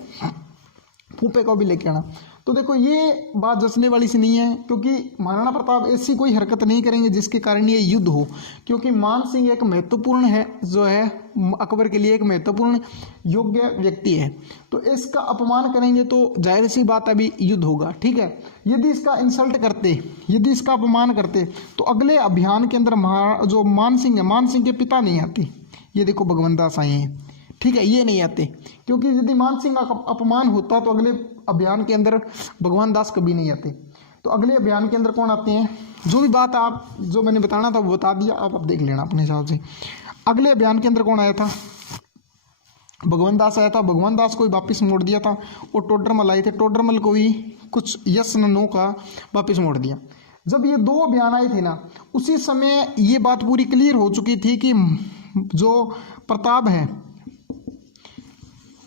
फूफे को भी लेके आना। तो देखो ये बात जचने वाली सी नहीं है, क्योंकि महाराणा प्रताप ऐसी कोई हरकत नहीं करेंगे जिसके कारण ये युद्ध हो, क्योंकि मान सिंह एक महत्वपूर्ण है, जो है अकबर के लिए एक महत्वपूर्ण योग्य व्यक्ति है। तो इसका अपमान करेंगे तो जाहिर सी बात अभी युद्ध होगा, ठीक है। यदि इसका इंसल्ट करते, यदि इसका अपमान करते तो अगले अभियान के अंदर जो मान सिंह है, मान सिंह के पिता नहीं आते, ये देखो भगवंत दास आए हैं, ठीक है, ये नहीं आते, क्योंकि यदि मान सिंह का अपमान होता तो अगले अभियान के अंदर भगवान दास कभी नहीं आते। तो अगले अभियान के अंदर कौन आते हैं, जो भी बात आप जो मैंने बताना था वो बता दिया, आप अब देख लेना अपने हिसाब से। अगले अभियान के अंदर कौन आया था, भगवान दास आया था। भगवान दास को ही वापिस मोड़ दिया था, और टोडरमल आए थे, टोडरमल को ही कुछ यस न नो का वापिस मोड़ दिया। जब ये दो अभियान आए थे ना, उसी समय ये बात पूरी क्लियर हो चुकी थी कि जो प्रताप है,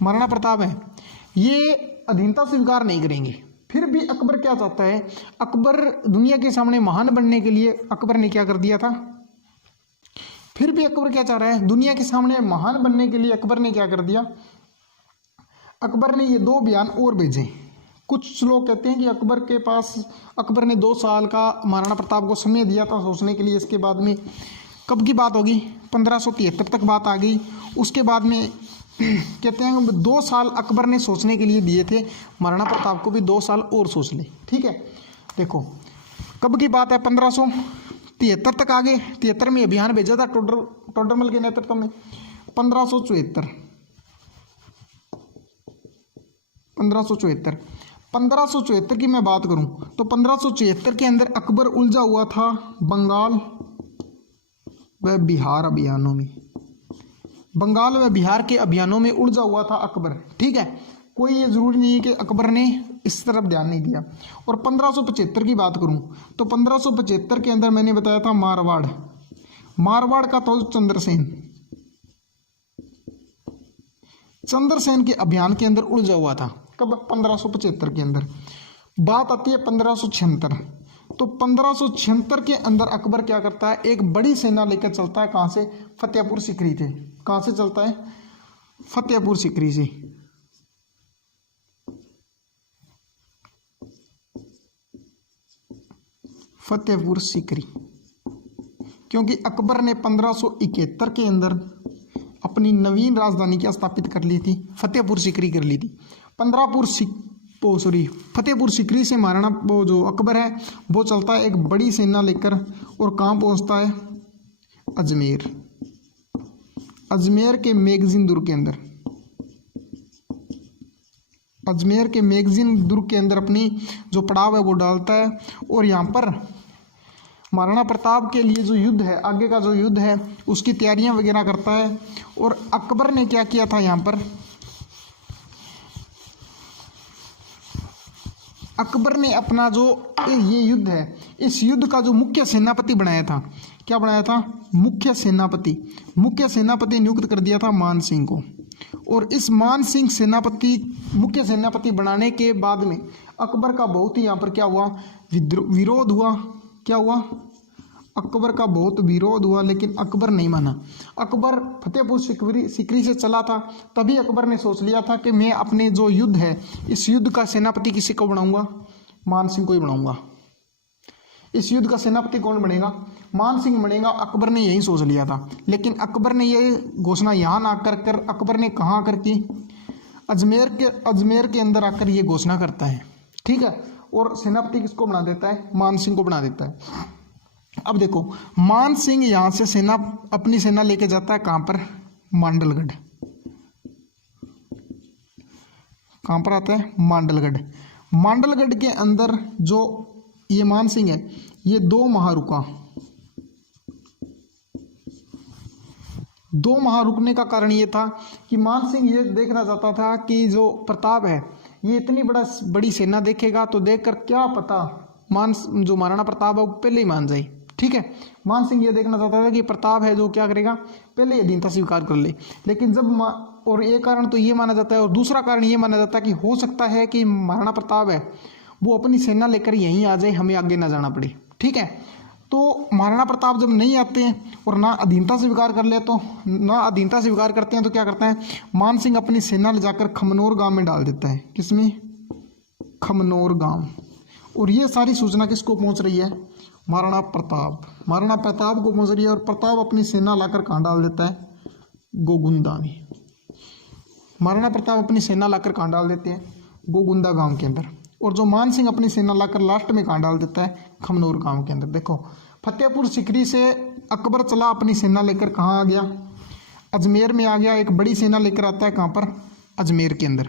महाराणा प्रताप है, ये अधीनता स्वीकार नहीं करेंगे। फिर भी अकबर क्या चाहता है, अकबर दुनिया के सामने महान बनने के लिए अकबर ने क्या कर दिया था, फिर भी अकबर क्या चाह रहा है, दुनिया के सामने महान बनने के लिए अकबर ने क्या कर दिया, अकबर ने ये दो बयान और भेजे। कुछ लोग कहते हैं कि अकबर ने 2 साल का महाराणा प्रताप को समय दिया था सोचने के लिए। इसके बाद में कब की बात होगी, 1573 तक बात आ गई। उसके बाद में कहते हैं 2 साल अकबर ने सोचने के लिए दिए थे, महाराणा प्रताप को भी 2 साल और सोच ले, ठीक है। देखो कब की बात है, 1573 तक आ गए। 73 में अभियान भेजा था टोडरमल के नेतृत्व में। 1574 की मैं बात करूं तो 1574 के अंदर अकबर उलझा हुआ था बंगाल व बिहार अभियानों में। बंगाल व बिहार के अभियानों में उलझा हुआ था अकबर, ठीक है। कोई ये जरूरी नहीं है कि अकबर ने इस तरफ ध्यान नहीं दिया। और 1575 की बात करूं तो 1575 के अंदर मैंने बताया था मारवाड़ का तो चंद्रसेन के अभियान के अंदर उलझा हुआ था। कब, 1575 के अंदर। बात आती है 1576। तो 1576 के अंदर अकबर क्या करता है, एक बड़ी सेना लेकर चलता है। कहाँ से, फतेहपुर सीकरी थे। कहाँ से चलता है, फतेहपुर सीकरी से। फतेहपुर सीकरी, क्योंकि अकबर ने 1571 के अंदर अपनी नवीन राजधानी क्या स्थापित कर ली थी, फतेहपुर सीकरी कर ली थी। फतेहपुर सीकरी से महाराणा वो जो अकबर है वो चलता है एक बड़ी सेना लेकर, और कहाँ पहुँचता है, अजमेर के मैगजीन दुर्ग के अंदर। अजमेर के मैगजीन दुर्ग के अंदर अपनी जो पड़ाव है वो डालता है। और यहाँ पर महाराणा प्रताप के लिए जो युद्ध है, आगे का जो युद्ध है उसकी तैयारियां वगैरह करता है। और अकबर ने क्या किया था, यहाँ पर अकबर ने अपना जो ये युद्ध है, इस युद्ध का जो मुख्य सेनापति बनाया था, क्या बनाया था, मुख्य सेनापति नियुक्त कर दिया था मान सिंह को। और इस मान सिंह मुख्य सेनापति बनाने के बाद में अकबर का बहुत ही यहाँ पर क्या हुआ, विरोध हुआ। क्या हुआ, अकबर का बहुत विरोध हुआ, लेकिन अकबर नहीं माना। अकबर फतेहपुर सीकरी से चला था, तभी अकबर ने सोच लिया था कि मैं अपने जो युद्ध है, इस युद्ध का सेनापति किसी को बनाऊंगा, मान सिंह को ही बनाऊंगा। इस युद्ध का सेनापति कौन बनेगा, मान सिंह बनेगा। अकबर ने यही सोच लिया था, लेकिन अकबर ने ये घोषणा यहाँ ना कर अकबर ने कहाँ आकर की, अजमेर के अंदर आकर ये घोषणा करता है, ठीक है। और सेनापति किसको बना देता है, मान सिंह को बना देता है। अब देखो, मान सिंह यहाँ से अपनी सेना लेके जाता है कहाँ पर, मांडलगढ़। कहाँ पर आता है, मांडलगढ़ के अंदर जो ये मान सिंह है, ये 2 माह रुका। 2 माह रुकने का कारण ये था कि मान सिंह ये देखना चाहता था कि जो प्रताप है ये इतनी बड़ी सेना देखेगा तो देखकर क्या पता जो महाराणा प्रताप है वो पहले ही मान जाए, ठीक है। मान सिंह ये देखना चाहता था कि प्रताप है जो क्या करेगा, पहले अधीनता स्वीकार कर ले। लेकिन जब और एक कारण तो ये माना जाता है, और दूसरा कारण ये माना जाता है कि हो सकता है कि महाराणा प्रताप है वो अपनी सेना लेकर यहीं आ जाए, हमें आगे ना जाना पड़े, ठीक है। तो महाराणा प्रताप जब नहीं आते हैं और ना अधीनता स्वीकार करते हैं तो क्या करता है, मान सिंह अपनी सेना ले जाकर खमनोर गांव में डाल देता है। किसमें, खमनोर गांव। और ये सारी सूचना किसको पहुंच रही है? महाराणा प्रताप, महाराणा प्रताप को पहुंच रही है। और प्रताप अपनी सेना लाकर कहाँ डाल देता है? गोगुंदा में। महाराणा प्रताप अपनी सेना लाकर कहाँ डाल देते हैं? गोगुंदा गांव के अंदर। और जो मान सिंह अपनी सेना लाकर लास्ट में कहाँ डाल देता है? खमनोर गांव के अंदर। देखो, फतेहपुर सीकरी से अकबर चला अपनी सेना लेकर कहाँ आ गया? अजमेर में आ गया। एक बड़ी सेना लेकर आता है कहाँ पर? अजमेर के अंदर।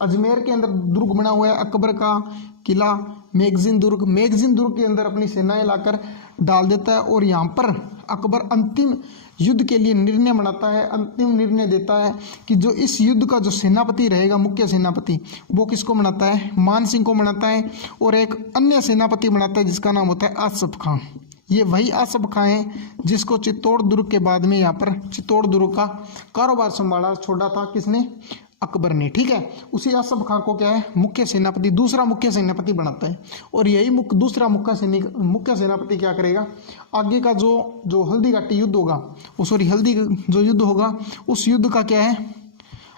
अजमेर के अंदर दुर्ग बना हुआ है अकबर का किला मैगजीन दुर्ग। मैगजीन दुर्ग के अंदर अपनी सेनाएं लाकर डाल देता है। और यहाँ पर अकबर अंतिम युद्ध के लिए निर्णय बनाता है, अंतिम निर्णय देता है कि जो इस युद्ध का जो सेनापति रहेगा, मुख्य सेनापति, वो किसको बनाता है? मान सिंह को बनाता है। और एक अन्य सेनापति बनाता है जिसका नाम होता है आसफ खां। ये वही आसफ खां है जिसको चित्तौड़ दुर्ग के बाद में यहाँ पर चित्तौड़ दुर्ग का कारोबार संभाला छोड़ा था किसने? अकबर ने। ठीक है, उसी आसफ खां को क्या है? मुख्य सेनापति, दूसरा मुख्य सेनापति बनाता है। और यही दूसरा मुख्य सेनापति क्या करेगा? आगे का जो हल्दी घाटी युद्ध होगा, हल्दी जो युद्ध होगा, उस युद्ध का क्या है?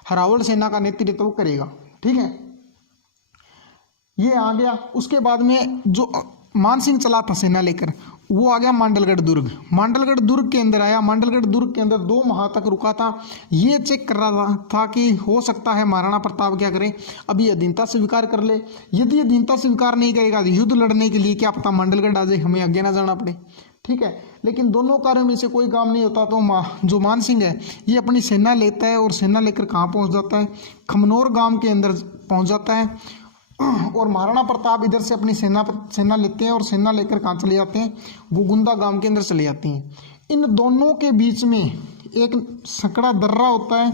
हरावल सेना का नेतृत्व करेगा। ठीक है, ये आ गया। उसके बाद में जो मान सिंह चला था सेना लेकर, वो आ गया मांडलगढ़ दुर्ग। मांडलगढ़ दुर्ग के अंदर आया। मांडलगढ़ दुर्ग के अंदर 2 माह तक रुका था। ये चेक कर रहा था कि हो सकता है महाराणा प्रताप क्या करे? अभी अधीनता स्वीकार कर ले। यदि अधीनता स्वीकार नहीं करेगा, युद्ध लड़ने के लिए क्या पता मांडलगढ़ आ जाए, हमें आगे ना जाना पड़े। ठीक है, लेकिन दोनों कार्यों में से कोई काम नहीं होता तो जो मान सिंह है ये अपनी सेना लेता है। और सेना लेकर कहाँ पहुँच जाता है? खमनोर गांव के अंदर पहुँच जाता है। और महाराणा प्रताप इधर से अपनी सेना लेते हैं और सेना लेकर कहाँ चले जाते हैं? गोगुंदा गांव के अंदर चले जाते हैं। इन दोनों के बीच में एक सकड़ा दर्रा होता है।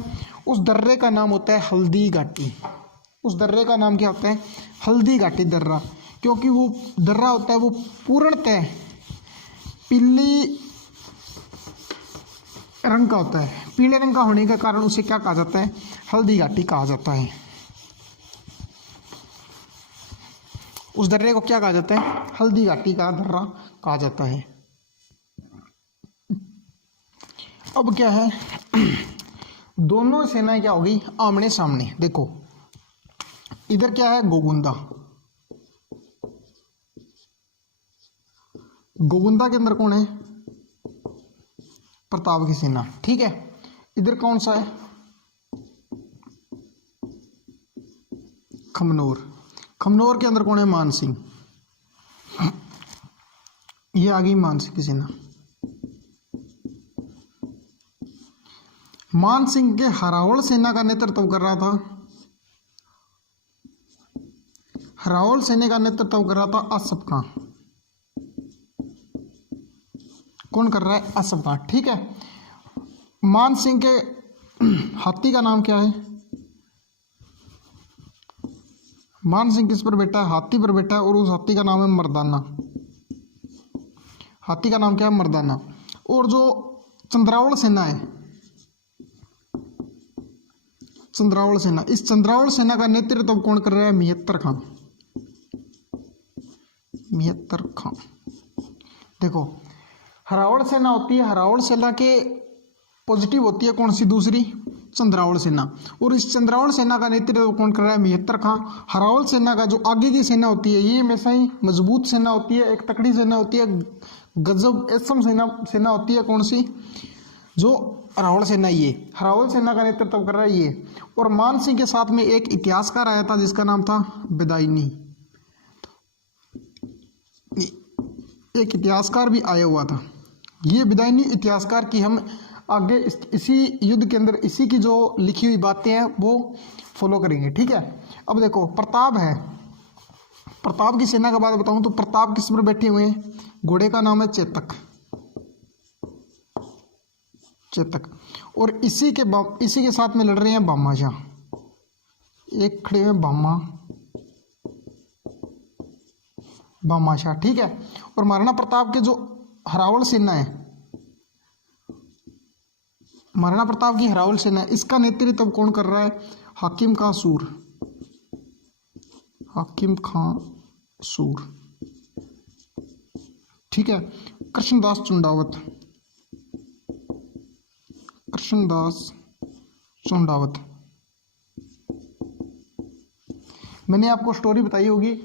उस दर्रे का नाम होता है हल्दी घाटी। उस दर्रे का नाम क्या होता है? हल्दी घाटी दर्रा। क्योंकि वो दर्रा होता है वो पूर्णतः पीली रंग का होता है। पीले रंग का होने के कारण उसे क्या कहा जाता है? हल्दी घाटी कहा जाता है। उस दर्रे को क्या कहा जाता है? हल्दी घाटी का दर्रा कहा जाता है। अब क्या है? दोनों सेनाएं क्या होगी? आमने सामने। देखो, इधर क्या है? गोगुंदा। गोगुंदा के अंदर कौन है? प्रताप की सेना। ठीक है, इधर कौन सा है? खमनोर। खमनोर के अंदर कौन है? मान सिंह। ये आ गई मान सिंह की सेना। मान सिंह के हरावल सेना का नेतृत्व कर रहा था, हरावल सेना का नेतृत्व कर रहा था आसफ खां। कौन कर रहा है? आसफ खां। ठीक है, मान सिंह के हाथी का नाम क्या है? मान सिंह किस पर बैठा है? हाथी पर बैठा है। और उस हाथी का नाम है मर्दाना। हाथी का नाम क्या है? मर्दाना। और जो चंद्रावल सेना है, चंद्रावल सेना, इस चंद्रावल सेना का नेतृत्व कौन कर रहा है? मेहतर खां। मेहतर खां। देखो, हरावल सेना होती है, हरावल सेना के पॉजिटिव होती है कौन सी? दूसरी, चंद्रावल सेना। और इस चंद्रावल सेना का नेतृत्व कौन कर रहा है? मेहतर खां। हरावल सेना का जो आगे की सेना होती है ये हमेशा ही मजबूत सेना होती है, एक तकड़ी सेना होती है, गजब ऐसम सेना होती है। कौन सी? जो हरावल सेना। ये हरावल सेना का नेतृत्व कर रहा है ये। और मान सिंह के साथ में एक इतिहासकार आया था जिसका नाम था बेदाइनी। एक इतिहासकार भी आया हुआ था। ये बेदाइनी इतिहासकार की हम आगे इसी युद्ध के अंदर इसी की जो लिखी हुई बातें हैं वो फॉलो करेंगे। ठीक है, अब देखो, प्रताप है। प्रताप की सेना के बाद बताऊं तो प्रताप किस पर बैठे हुए हैं? घोड़े का नाम है चेतक। चेतक। और इसी के साथ में लड़ रहे हैं भामाशाह। एक खड़े हुए भामाशाह। ठीक है, और महाराणा प्रताप के जो हरावल सेना है, महाराणा प्रताप की हरावल सेना है, इसका नेतृत्व कौन कर रहा है? हाकिम खां सूर। हाकिम खां सूर। ठीक है, कृष्णदास चुंडावत। कृष्णदास चुंडावत। मैंने आपको स्टोरी बताई होगी,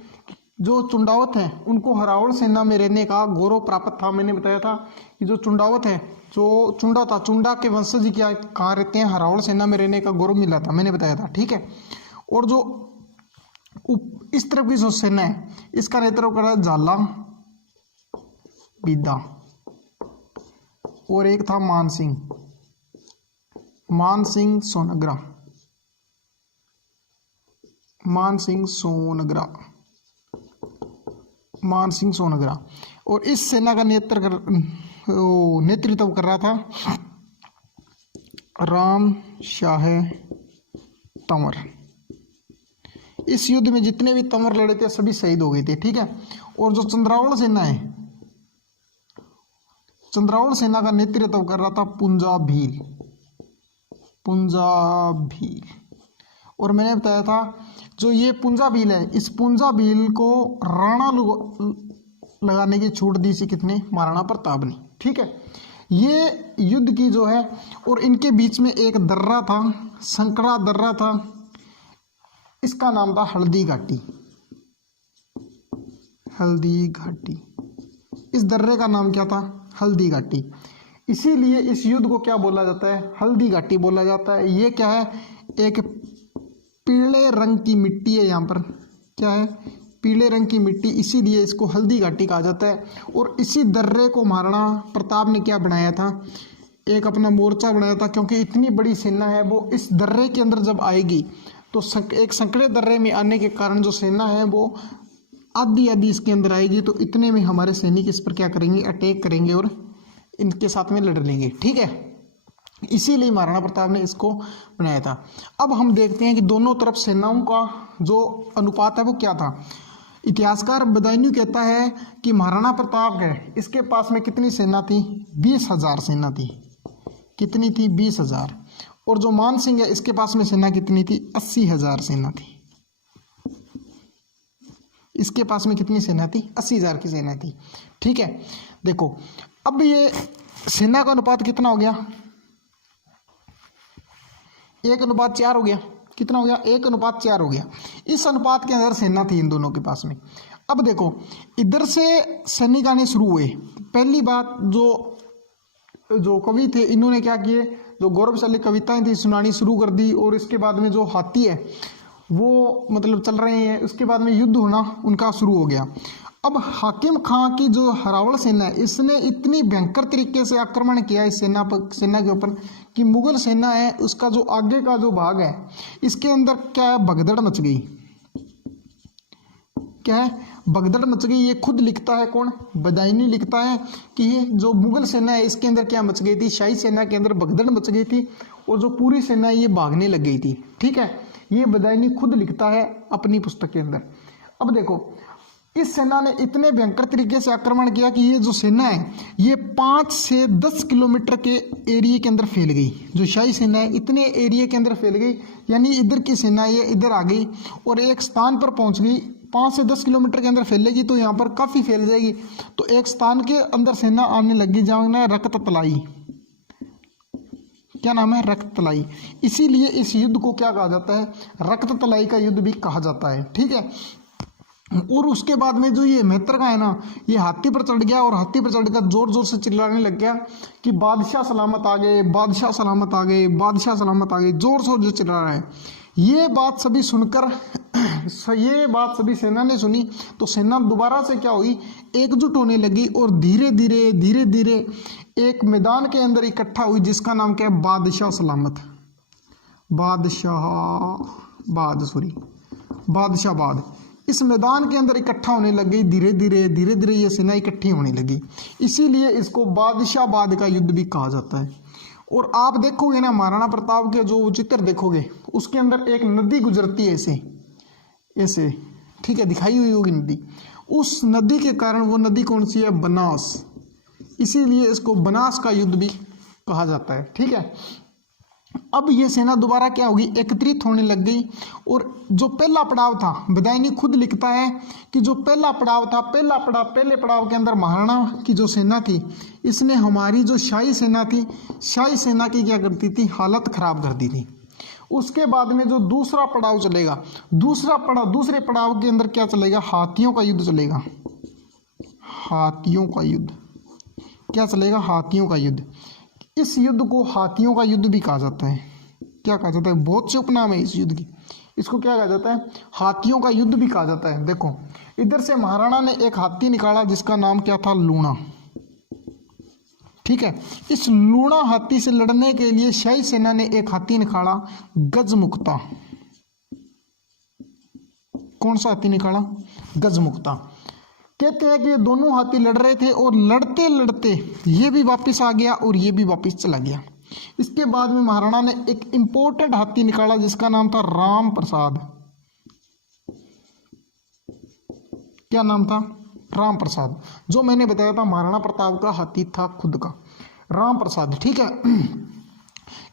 जो चुंडावत हैं उनको हरावल सेना में रहने का गौरव प्राप्त था। मैंने बताया था कि जो चुंडावत है, जो चुंडा था, चुंडा के वंशज क्या कहाँ रहते हैं, हरावल सेना में रहने का गौरव मिला था, मैंने बताया था, ठीक है। और जो इस तरफ की जो सेना है, इसका नेतृत्व कर रहा है झाला बीदा, और एक था मान सिंह सोनग्रा, मान सिंह सोनग्रा। और इस सेना का नेतृत्व कर रहा था राम शाह तंवर। इस युद्ध में जितने भी तंवर लड़े थे सभी शहीद हो गए थे, ठीक है। और जो चंद्रावल सेना है, चंद्रावल सेना का नेतृत्व कर रहा था पुंजा भील। और मैंने बताया था जो ये पुंजा भील है, इस पुंजा भील को राणा लगाने की छूट दी थी कितने, महाराणा प्रताप ने, ठीक है। ये युद्ध की जो है, और इनके बीच में एक दर्रा था, संकड़ा दर्रा था, इसका नाम था हल्दी घाटी। इस दर्रे का नाम क्या था, हल्दी घाटी। इसीलिए इस युद्ध को क्या बोला जाता है, हल्दी घाटी बोला जाता है। ये क्या है, एक पीले रंग की मिट्टी है, यहाँ पर क्या है, पीले रंग की मिट्टी, इसीलिए इसको हल्दी घाटी कहा जाता है। और इसी दर्रे को महाराणा प्रताप ने क्या बनाया था, एक अपना मोर्चा बनाया था, क्योंकि इतनी बड़ी सेना है वो इस दर्रे के अंदर जब आएगी तो एक संकरे दर्रे में आने के कारण जो सेना है वो आधी इसके अंदर आएगी, तो इतने में हमारे सैनिक इस पर क्या करेंगे, अटैक करेंगे और इनके साथ में लड़ लेंगे, ठीक है। इसीलिए महाराणा प्रताप ने इसको बनाया था। अब हम देखते हैं कि दोनों तरफ सेनाओं का जो अनुपात है वो क्या था। इतिहासकार बदायूं कहता है कि महाराणा प्रताप है, इसके पास में कितनी सेना थी, 20,000 सेना थी। कितनी थी, 20,000। और जो मान सिंह है, इसके पास में सेना कितनी थी, 80,000 सेना थी। इसके पास में कितनी सेना थी, 80,000 की सेना थी, ठीक है। देखो अब ये सेना का अनुपात कितना हो गया, 1:4 हो गया। कितना हो गया, 1:4 हो गया। इस अनुपात के अंदर सेना थी इन दोनों के पास में। अब देखो इधर से सैनिक आने शुरू हुए। पहली बात, जो कवि थे इन्होंने क्या किए, जो गौरवशाली कविताएं थी सुनानी शुरू कर दी। और इसके बाद में जो हाथी है वो मतलब चल रहे हैं, उसके बाद में युद्ध होना उनका शुरू हो गया। अब हाकिम खां की जो हरावल सेना है, इसने इतनी भयंकर तरीके से आक्रमण किया इस सेना के ऊपर कि मुगल सेना है उसका जो आगे का जो भाग है, इसके अंदर क्या है, भगदड़ मच गई। क्या है, भगदड़ मच गई। ये खुद लिखता है कौन, बदायूं लिखता है कि ये जो मुगल सेना है इसके अंदर क्या मच गई थी, शाही सेना के अंदर भगदड़ मच गई थी और जो पूरी सेना ये भागने लग गई थी, ठीक है। ये बदायूं खुद लिखता है अपनी पुस्तक के अंदर। अब देखो इस सेना ने इतने भयंकर तरीके से आक्रमण किया कि ये जो सेना है ये 5 से 10 किलोमीटर के एरिया के अंदर फैल गई। जो शाही सेना है इतने एरिया के अंदर फैल गई, यानी इधर की सेना ये इधर आ गई और एक स्थान पर पहुंच गई। 5 से 10 किलोमीटर के अंदर फैलेगी तो यहाँ पर काफ़ी फैल जाएगी। तो एक स्थान के अंदर सेना आने लगी, जहाँ ना रक्त तलाई, क्या नाम है, रक्त तलाई। इसीलिए इस युद्ध को क्या कहा जाता है, रक्त तलाई का युद्ध भी कहा जाता है, ठीक है। और उसके बाद में जो ये मेहतर का है ना, ये हाथी पर चढ़ गया और हाथी पर चढ़कर जोर जोर से चिल्लाने लग गया कि बादशाह सलामत आ गए, बादशाह सलामत आ गए, बादशाह सलामत आ गए, जोर शोर जो चिल्ला रहा है। ये बात सभी सुनकर ये बात सभी सेना ने सुनी तो सेना दोबारा से क्या हुई, एकजुट होने लगी और धीरे धीरे एक मैदान के अंदर इकट्ठा हुई जिसका नाम क्या है, बादशाहबाद। इस मैदान के अंदर इकट्ठा होने लग गई, धीरे धीरे ये सेना इकट्ठी होने लगी। इसीलिए इसको बादशाहबाद का युद्ध भी कहा जाता है। और आप देखोगे ना महाराणा प्रताप के जो चित्र देखोगे उसके अंदर एक नदी गुजरती है ऐसे, ठीक है, दिखाई हुई होगी नदी। उस नदी के कारण, वो नदी कौन सी है, बनास। इसीलिए इसको बनास का युद्ध भी कहा जाता है, ठीक है। अब ये सेना दोबारा क्या होगी, एकत्रित होने लग गई। और जो पहला पड़ाव था, बदायूं खुद लिखता है कि जो पहला पड़ाव था, पहले पड़ाव के अंदर महाराणा की जो सेना थी, इसने हमारी जो शाही सेना थी, शाही सेना की क्या करती थी, हालत खराब कर दी थी। उसके बाद में जो दूसरा पड़ाव चलेगा, दूसरे पड़ाव के अंदर क्या चलेगा, हाथियों का युद्ध चलेगा। हाथियों का युद्ध क्या चलेगा, हाथियों का युद्ध। इस युद्ध को हाथियों का युद्ध भी कहा जाता है। क्या कहा जाता है, बहुत से उपनाम है इस युद्ध की। इसको क्या कहा जाता है, हाथियों का युद्ध भी कहा जाता है। देखो इधर से महाराणा ने एक हाथी निकाला जिसका नाम क्या था, लूणा। ठीक है, इस लूणा हाथी से लड़ने के लिए शाही सेना ने एक हाथी निकाला, गजमुक्ता। कौन सा हाथी निकाला, गजमुक्ता। कहते हैं कि ये दोनों हाथी लड़ रहे थे और लड़ते लड़ते ये भी वापस आ गया और ये भी वापस चला गया। इसके बाद में महाराणा ने एक इंपॉर्टेंट हाथी निकाला जिसका नाम था राम प्रसाद। क्या नाम था, राम प्रसाद। जो मैंने बताया था महाराणा प्रताप का हाथी था खुद का, राम प्रसाद। ठीक है,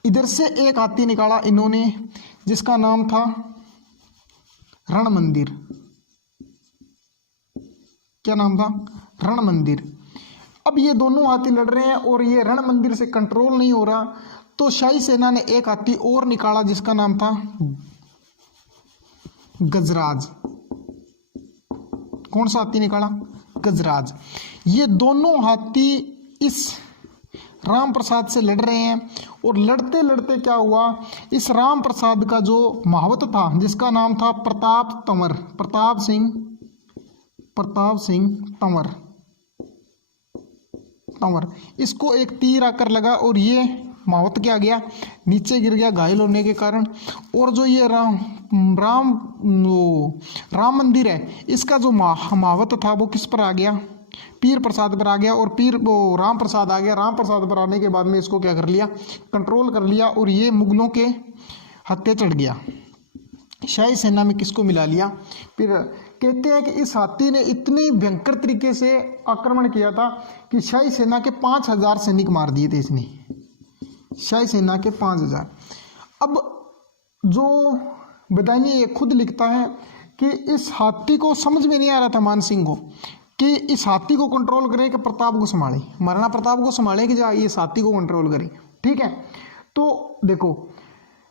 इधर से एक हाथी निकाला इन्होंने जिसका नाम था रणमंदिर। क्या नाम था, रणमंदिर। अब ये दोनों हाथी लड़ रहे हैं और ये रणमंदिर से कंट्रोल नहीं हो रहा, तो शाही सेना ने एक हाथी और निकाला जिसका नाम था गजराज। कौन सा हाथी निकाला, गजराज। ये दोनों हाथी इस राम प्रसाद से लड़ रहे हैं और लड़ते लड़ते क्या हुआ, इस राम प्रसाद का जो महावत था जिसका नाम था प्रताप तंवर, प्रताप सिंह तंवर, इसको एक तीर आकर लगा और ये महावत क्या गया, नीचे गिर गया घायल होने के कारण। और जो ये राम मंदिर है इसका जो महावत था वो किस पर आ गया, पीर प्रसाद पर आ गया। और राम प्रसाद आ गया। राम प्रसाद पर आने के बाद में इसको क्या कर लिया, कंट्रोल कर लिया और ये मुगलों के हत्थे चढ़ गया। शाही सेना में किसको मिला लिया। फिर कहते हैं कि इस हाथी ने इतनी भयंकर तरीके से आक्रमण किया था कि शाही सेना के 5000 सैनिक मार दिए थे इसने, शाही सेना के 5000। अब जो बदायूनी ये खुद लिखता है कि इस हाथी को समझ में नहीं आ रहा था मान सिंह को कि इस हाथी को कंट्रोल करे कि प्रताप को संभाले, महाराणा प्रताप को संभाले कि जा इस हाथी को कंट्रोल करे। ठीक है, तो देखो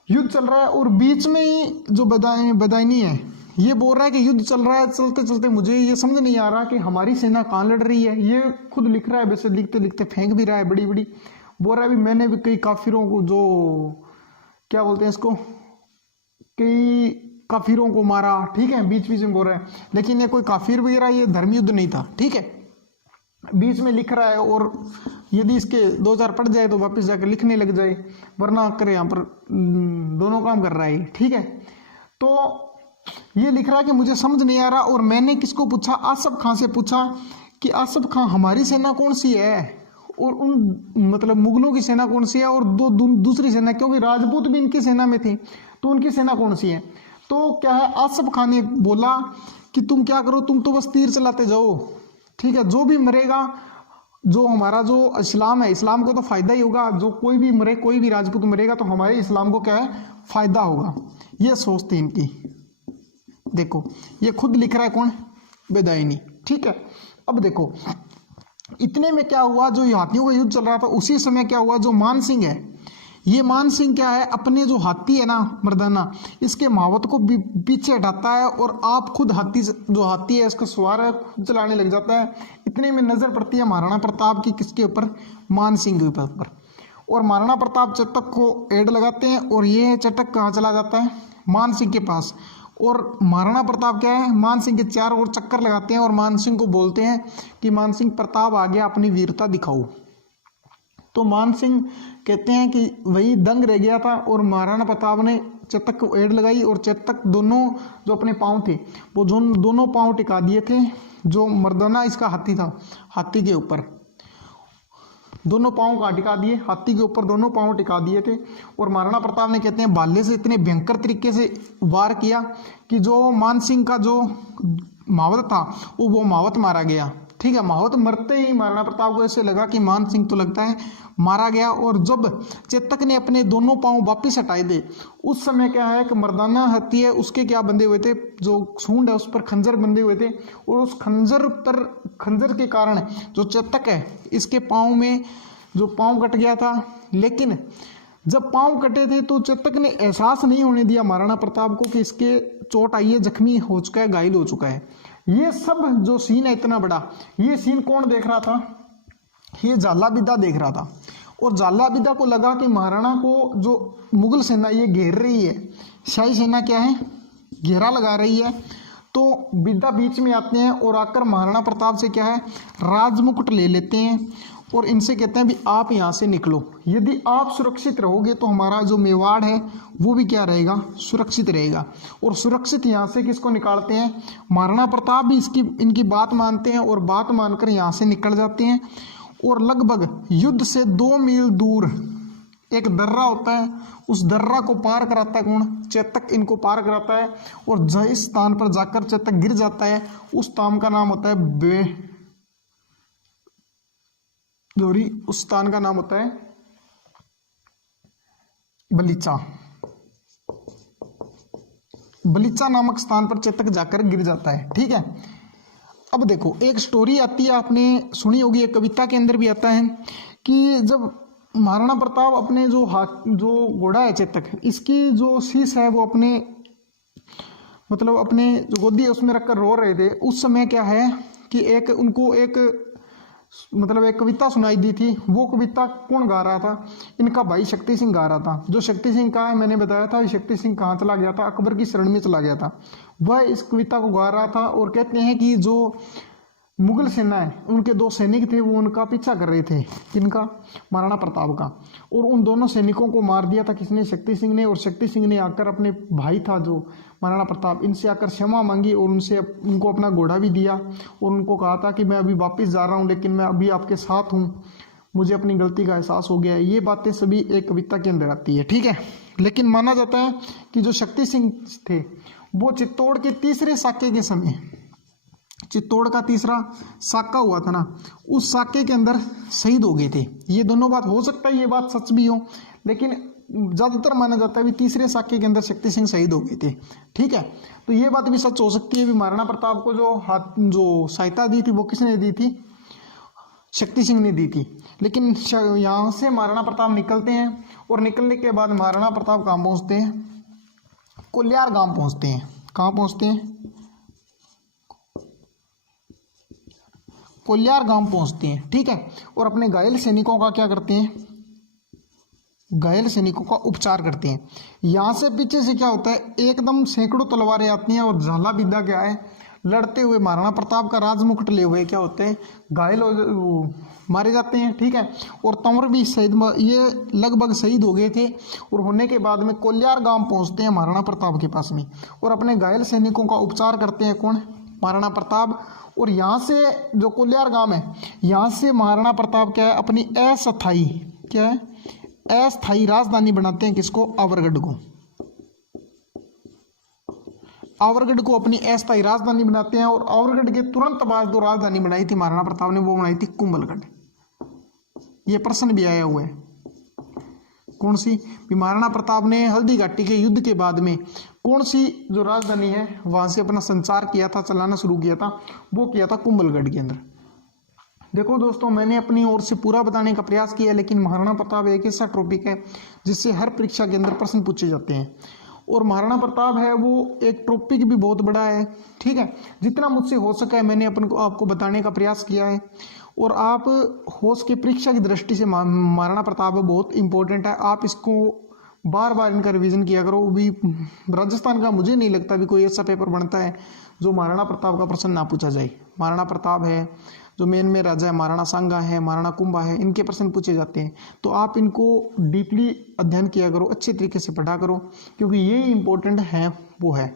युद्ध चल रहा है और बीच में ही जो बदायूनी है ये बोल रहा है कि युद्ध चल रहा है, चलते चलते मुझे ये समझ नहीं आ रहा कि हमारी सेना कहाँ लड़ रही है। ये खुद लिख रहा है, वैसे लिखते लिखते फेंक भी रहा है बड़ी बड़ी, बोल रहा है भी मैंने भी कई काफिरों को, जो क्या बोलते हैं इसको, कई काफिरों को मारा। ठीक है, बीच बीच में बोल रहा है, लेकिन ये कोई काफिर वगैरह ये धर्म युद्ध नहीं था। ठीक है, बीच में लिख रहा है और यदि इसके 2-4 पढ़ जाए तो वापस जाकर लिखने लग जाए, वरना करे यहाँ पर दोनों काम कर रहा है। ठीक है, तो ये लिख रहा है कि मुझे समझ नहीं आ रहा। और मैंने किसको पूछा, आसफ खां से पूछा कि आसफ खां हमारी सेना कौन सी है और उन मतलब मुगलों की सेना कौन सी है और दूसरी सेना, क्योंकि राजपूत भी इनकी सेना में थे, तो उनकी सेना कौन सी है। तो क्या है, आसफ खान ने बोला कि तुम क्या करो, तुम तो बस तीर चलाते जाओ। ठीक है, जो भी मरेगा, जो हमारा जो इस्लाम है, इस्लाम को तो फायदा ही होगा, जो कोई भी मरे, कोई भी राजपूत मरेगा तो हमारे इस्लाम को क्या है, फायदा होगा। ये सोचते इनकी। देखो ये खुद लिख रहा है कौन, बदायूनी। ठीक है, अब देखो इतने में क्या हुआ, जो हाथियों का युद्ध चल रहा था उसी समय क्या हुआ, जो मान सिंह है, ये मान सिंह क्या है, अपने जो हाथी है ना मर्दाना, इसके महावत को पीछे हटाता है और आप खुद हाथी, जो हाथी है इसको सवार है, खुद चलाने लग जाता है। इतने में नजर पड़ती है महाराणा प्रताप की किसके ऊपर, मान सिंह के ऊपर। और महाराणा प्रताप चटक को एड लगाते हैं और ये चटक कहाँ चला जाता है, मान सिंह के पास। और महाराणा प्रताप क्या है, मान सिंह के चारों ओर चक्कर लगाते हैं और मान सिंह को बोलते हैं कि मान सिंह प्रताप आ गया, अपनी वीरता दिखाओ। तो मान सिंह कहते हैं कि वही दंग रह गया था और महाराणा प्रताप ने चेतक को एड लगाई और चेतक दोनों जो अपने पांव थे वो दोनों पांव टिका दिए थे, जो मर्दाना इसका हाथी था, हाथी के ऊपर दोनों पांव का टिका दिए, हाथी के ऊपर दोनों पांव टिका दिए थे। और महाराणा प्रताप ने कहते हैं भाले से इतने भयंकर तरीके से वार किया कि जो मान सिंह का जो महावत था वो महावत मारा गया। ठीक है, महावत मरते ही महाराणा प्रताप को ऐसे लगा कि मान सिंह तो लगता है मारा गया। और जब चेतक ने अपने दोनों पांव वापिस हटाए थे, उस समय क्या है कि मर्दाना हाथी है उसके क्या बंधे हुए थे, जो सूंड है उस पर खंजर बंधे हुए थे और उस खंजर के कारण जो चेतक है इसके पाँव में जो पाँव कट गया था। लेकिन जब पांव कटे थे तो चेतक ने एहसास नहीं होने दिया महाराणा प्रताप को कि इसके चोट आई है, जख्मी हो चुका है, घायल हो चुका है। ये सब जो सीन है इतना बड़ा, ये सीन कौन देख रहा था? ये जालाबिदा देख रहा था। और जालाबिदा को लगा कि महाराणा को जो मुगल सेना ये घेर रही है, शाही सेना क्या है, घेरा लगा रही है। तो बिदा बीच में आते हैं और आकर महाराणा प्रताप से क्या है, राजमुकुट ले लेते हैं और इनसे कहते हैं भी आप यहाँ से निकलो, यदि आप सुरक्षित रहोगे तो हमारा जो मेवाड़ है वो भी क्या रहेगा, सुरक्षित रहेगा। और सुरक्षित यहाँ से किसको निकालते हैं, महाराणा प्रताप भी इनकी बात मानते हैं और बात मानकर यहाँ से निकल जाते हैं। और लगभग युद्ध से 2 मील दूर एक दर्रा होता है, उस दर्रा को पार कराता है कौन, चेतक इनको पार कराता है। और जिस स्थान पर जाकर चेतक गिर जाता है उस स्थान का नाम होता है उस स्थान का नाम होता है बलीचा। बलीचा नामक स्थान पर चेतक जाकर गिर जाता है। ठीक है, अब देखो एक स्टोरी आती है, आपने सुनी होगी, एक कविता के अंदर भी आता है कि जब महाराणा प्रताप अपने जो घोड़ा है चेतक, इसकी जो शीश है वो अपने मतलब अपने जो गोदी है उसमें रखकर रो रहे थे, उस समय क्या है कि उनको एक कविता सुनाई दी थी। वो कविता कौन गा रहा था, इनका भाई शक्ति सिंह गा रहा था। जो शक्ति सिंह का है मैंने बताया था, शक्ति सिंह कहाँ चला गया था, अकबर की शरण में चला गया था। वह इस कविता को गा रहा था और कहते हैं कि जो मुगल सेना है उनके 2 सैनिक थे, वो उनका पीछा कर रहे थे, किनका, महाराणा प्रताप का। और उन दोनों सैनिकों को मार दिया था किसने, शक्ति सिंह ने। और शक्ति सिंह ने आकर अपने भाई था जो महाराणा प्रताप, इनसे आकर क्षमा मांगी और उनको अपना घोड़ा भी दिया और उनको कहा था कि मैं अभी वापस जा रहा हूँ लेकिन मैं अभी आपके साथ हूँ, मुझे अपनी गलती का एहसास हो गया है। ये बातें सभी एक कविता के अंदर आती है। ठीक है, लेकिन माना जाता है कि जो शक्ति सिंह थे वो चित्तौड़ के तीसरे साके के समय, चित्तौड़ का तीसरा साका हुआ था ना, उस साके के अंदर शहीद हो गए थे। ये दोनों बात हो सकता है ये बात सच भी हो, लेकिन ज़्यादातर माना जाता है भी तीसरे साके के अंदर शक्ति सिंह शहीद हो गए थे। ठीक है, तो ये बात भी सच हो सकती है भी महाराणा प्रताप को जो सहायता दी थी वो किसने दी थी, शक्ति सिंह ने दी थी। लेकिन यहाँ से महाराणा प्रताप निकलते हैं और निकलने के बाद महाराणा प्रताप कहाँ पहुँचते हैं, कोल्यार गांव पहुँचते हैं। कहाँ पहुँचते हैं, कोल्यार गांव पहुँचते हैं। ठीक है, और अपने घायल सैनिकों का क्या करते हैं, घायल सैनिकों का उपचार करते हैं। यहाँ से पीछे से क्या होता है, एकदम सैकड़ों तलवारें आती हैं और झालाबिदा क्या है, लड़ते हुए महाराणा प्रताप का राजमुकुट ले हुए क्या होते हैं, घायल मारे जाते हैं। ठीक है, और तंवर भी शहीद, ये लगभग शहीद हो गए थे। और होने के बाद में कोल्यार गांव पहुंचते हैं महाराणा प्रताप के पास में और अपने घायल सैनिकों का उपचार करते हैं कौन, महाराणा प्रताप। और यहाँ से जो कोल्यार गांव है, यहाँ से महाराणा प्रताप क्या है, अपनी अस्थायी क्या है, अस्थायी राजधानी बनाते हैं किसको, आवरगढ़ को। आवरगढ़ को अपनी अस्थायी राजधानी बनाते हैं। और आवरगढ़ के तुरंत बाद जो राजधानी बनाई थी महाराणा प्रताप ने, वो बनाई थी कुंभलगढ़। ये प्रश्न भी आया हुआ है, कौन सी, महाराणा प्रताप ने हल्दी घाटी के युद्ध के बाद में कौन सी जो राजधानी है वहां से अपना संचार किया था, चलाना शुरू किया था, वो किया था कुंभलगढ़ के अंदर। देखो दोस्तों, मैंने अपनी ओर से पूरा बताने का प्रयास किया, लेकिन महाराणा प्रताप एक ऐसा टॉपिक है जिससे हर परीक्षा के अंदर प्रश्न पूछे जाते हैं। और महाराणा प्रताप है वो एक टॉपिक भी बहुत बड़ा है। ठीक है, जितना मुझसे हो सका है मैंने आपको बताने का प्रयास किया है। और आप हो सके परीक्षा की दृष्टि से महाराणा प्रताप बहुत इंपॉर्टेंट है, आप इसको बार बार इनका रिवीजन किया करो। भी राजस्थान का मुझे नहीं लगता भी कोई ऐसा पेपर बनता है जो महाराणा प्रताप का प्रश्न ना पूछा जाए। महाराणा प्रताप है, जो मेन में राजा है, महाराणा सांगा है, महाराणा कुंभा है, इनके प्रश्न पूछे जाते हैं। तो आप इनको डीपली अध्ययन किया करो, अच्छे तरीके से पढ़ा करो, क्योंकि ये इंपॉर्टेंट है वो है।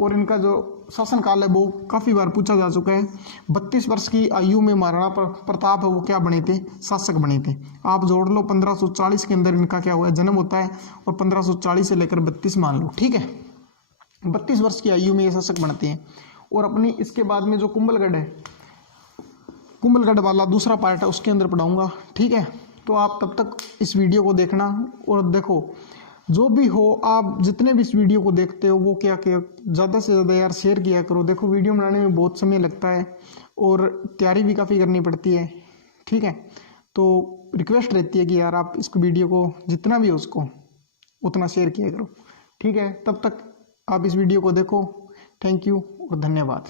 और इनका जो शासनकाल है वो काफ़ी बार पूछा जा चुका है। 32 वर्ष की आयु में महाराणा प्रताप है वो क्या बने थे, शासक बने थे। आप जोड़ लो 1540 के अंदर इनका क्या हुआ है, जन्म होता है, और 1540 से लेकर 32 मान लो। ठीक है, 32 वर्ष की आयु में ये शासक बनते हैं। और अपनी इसके बाद में जो कुंभलगढ़ है, कुंभलगढ़ वाला दूसरा पार्ट है, उसके अंदर पढ़ाऊंगा। ठीक है, तो आप तब तक इस वीडियो को देखना। और देखो, जो भी हो, आप जितने भी इस वीडियो को देखते हो वो क्या ज़्यादा से ज़्यादा यार शेयर किया करो। देखो, वीडियो बनाने में बहुत समय लगता है और तैयारी भी काफ़ी करनी पड़ती है। ठीक है, तो रिक्वेस्ट रहती है कि यार आप इसको वीडियो को जितना भी हो उसको उतना शेयर किया करो। ठीक है, तब तक आप इस वीडियो को देखो। थैंक यू और धन्यवाद।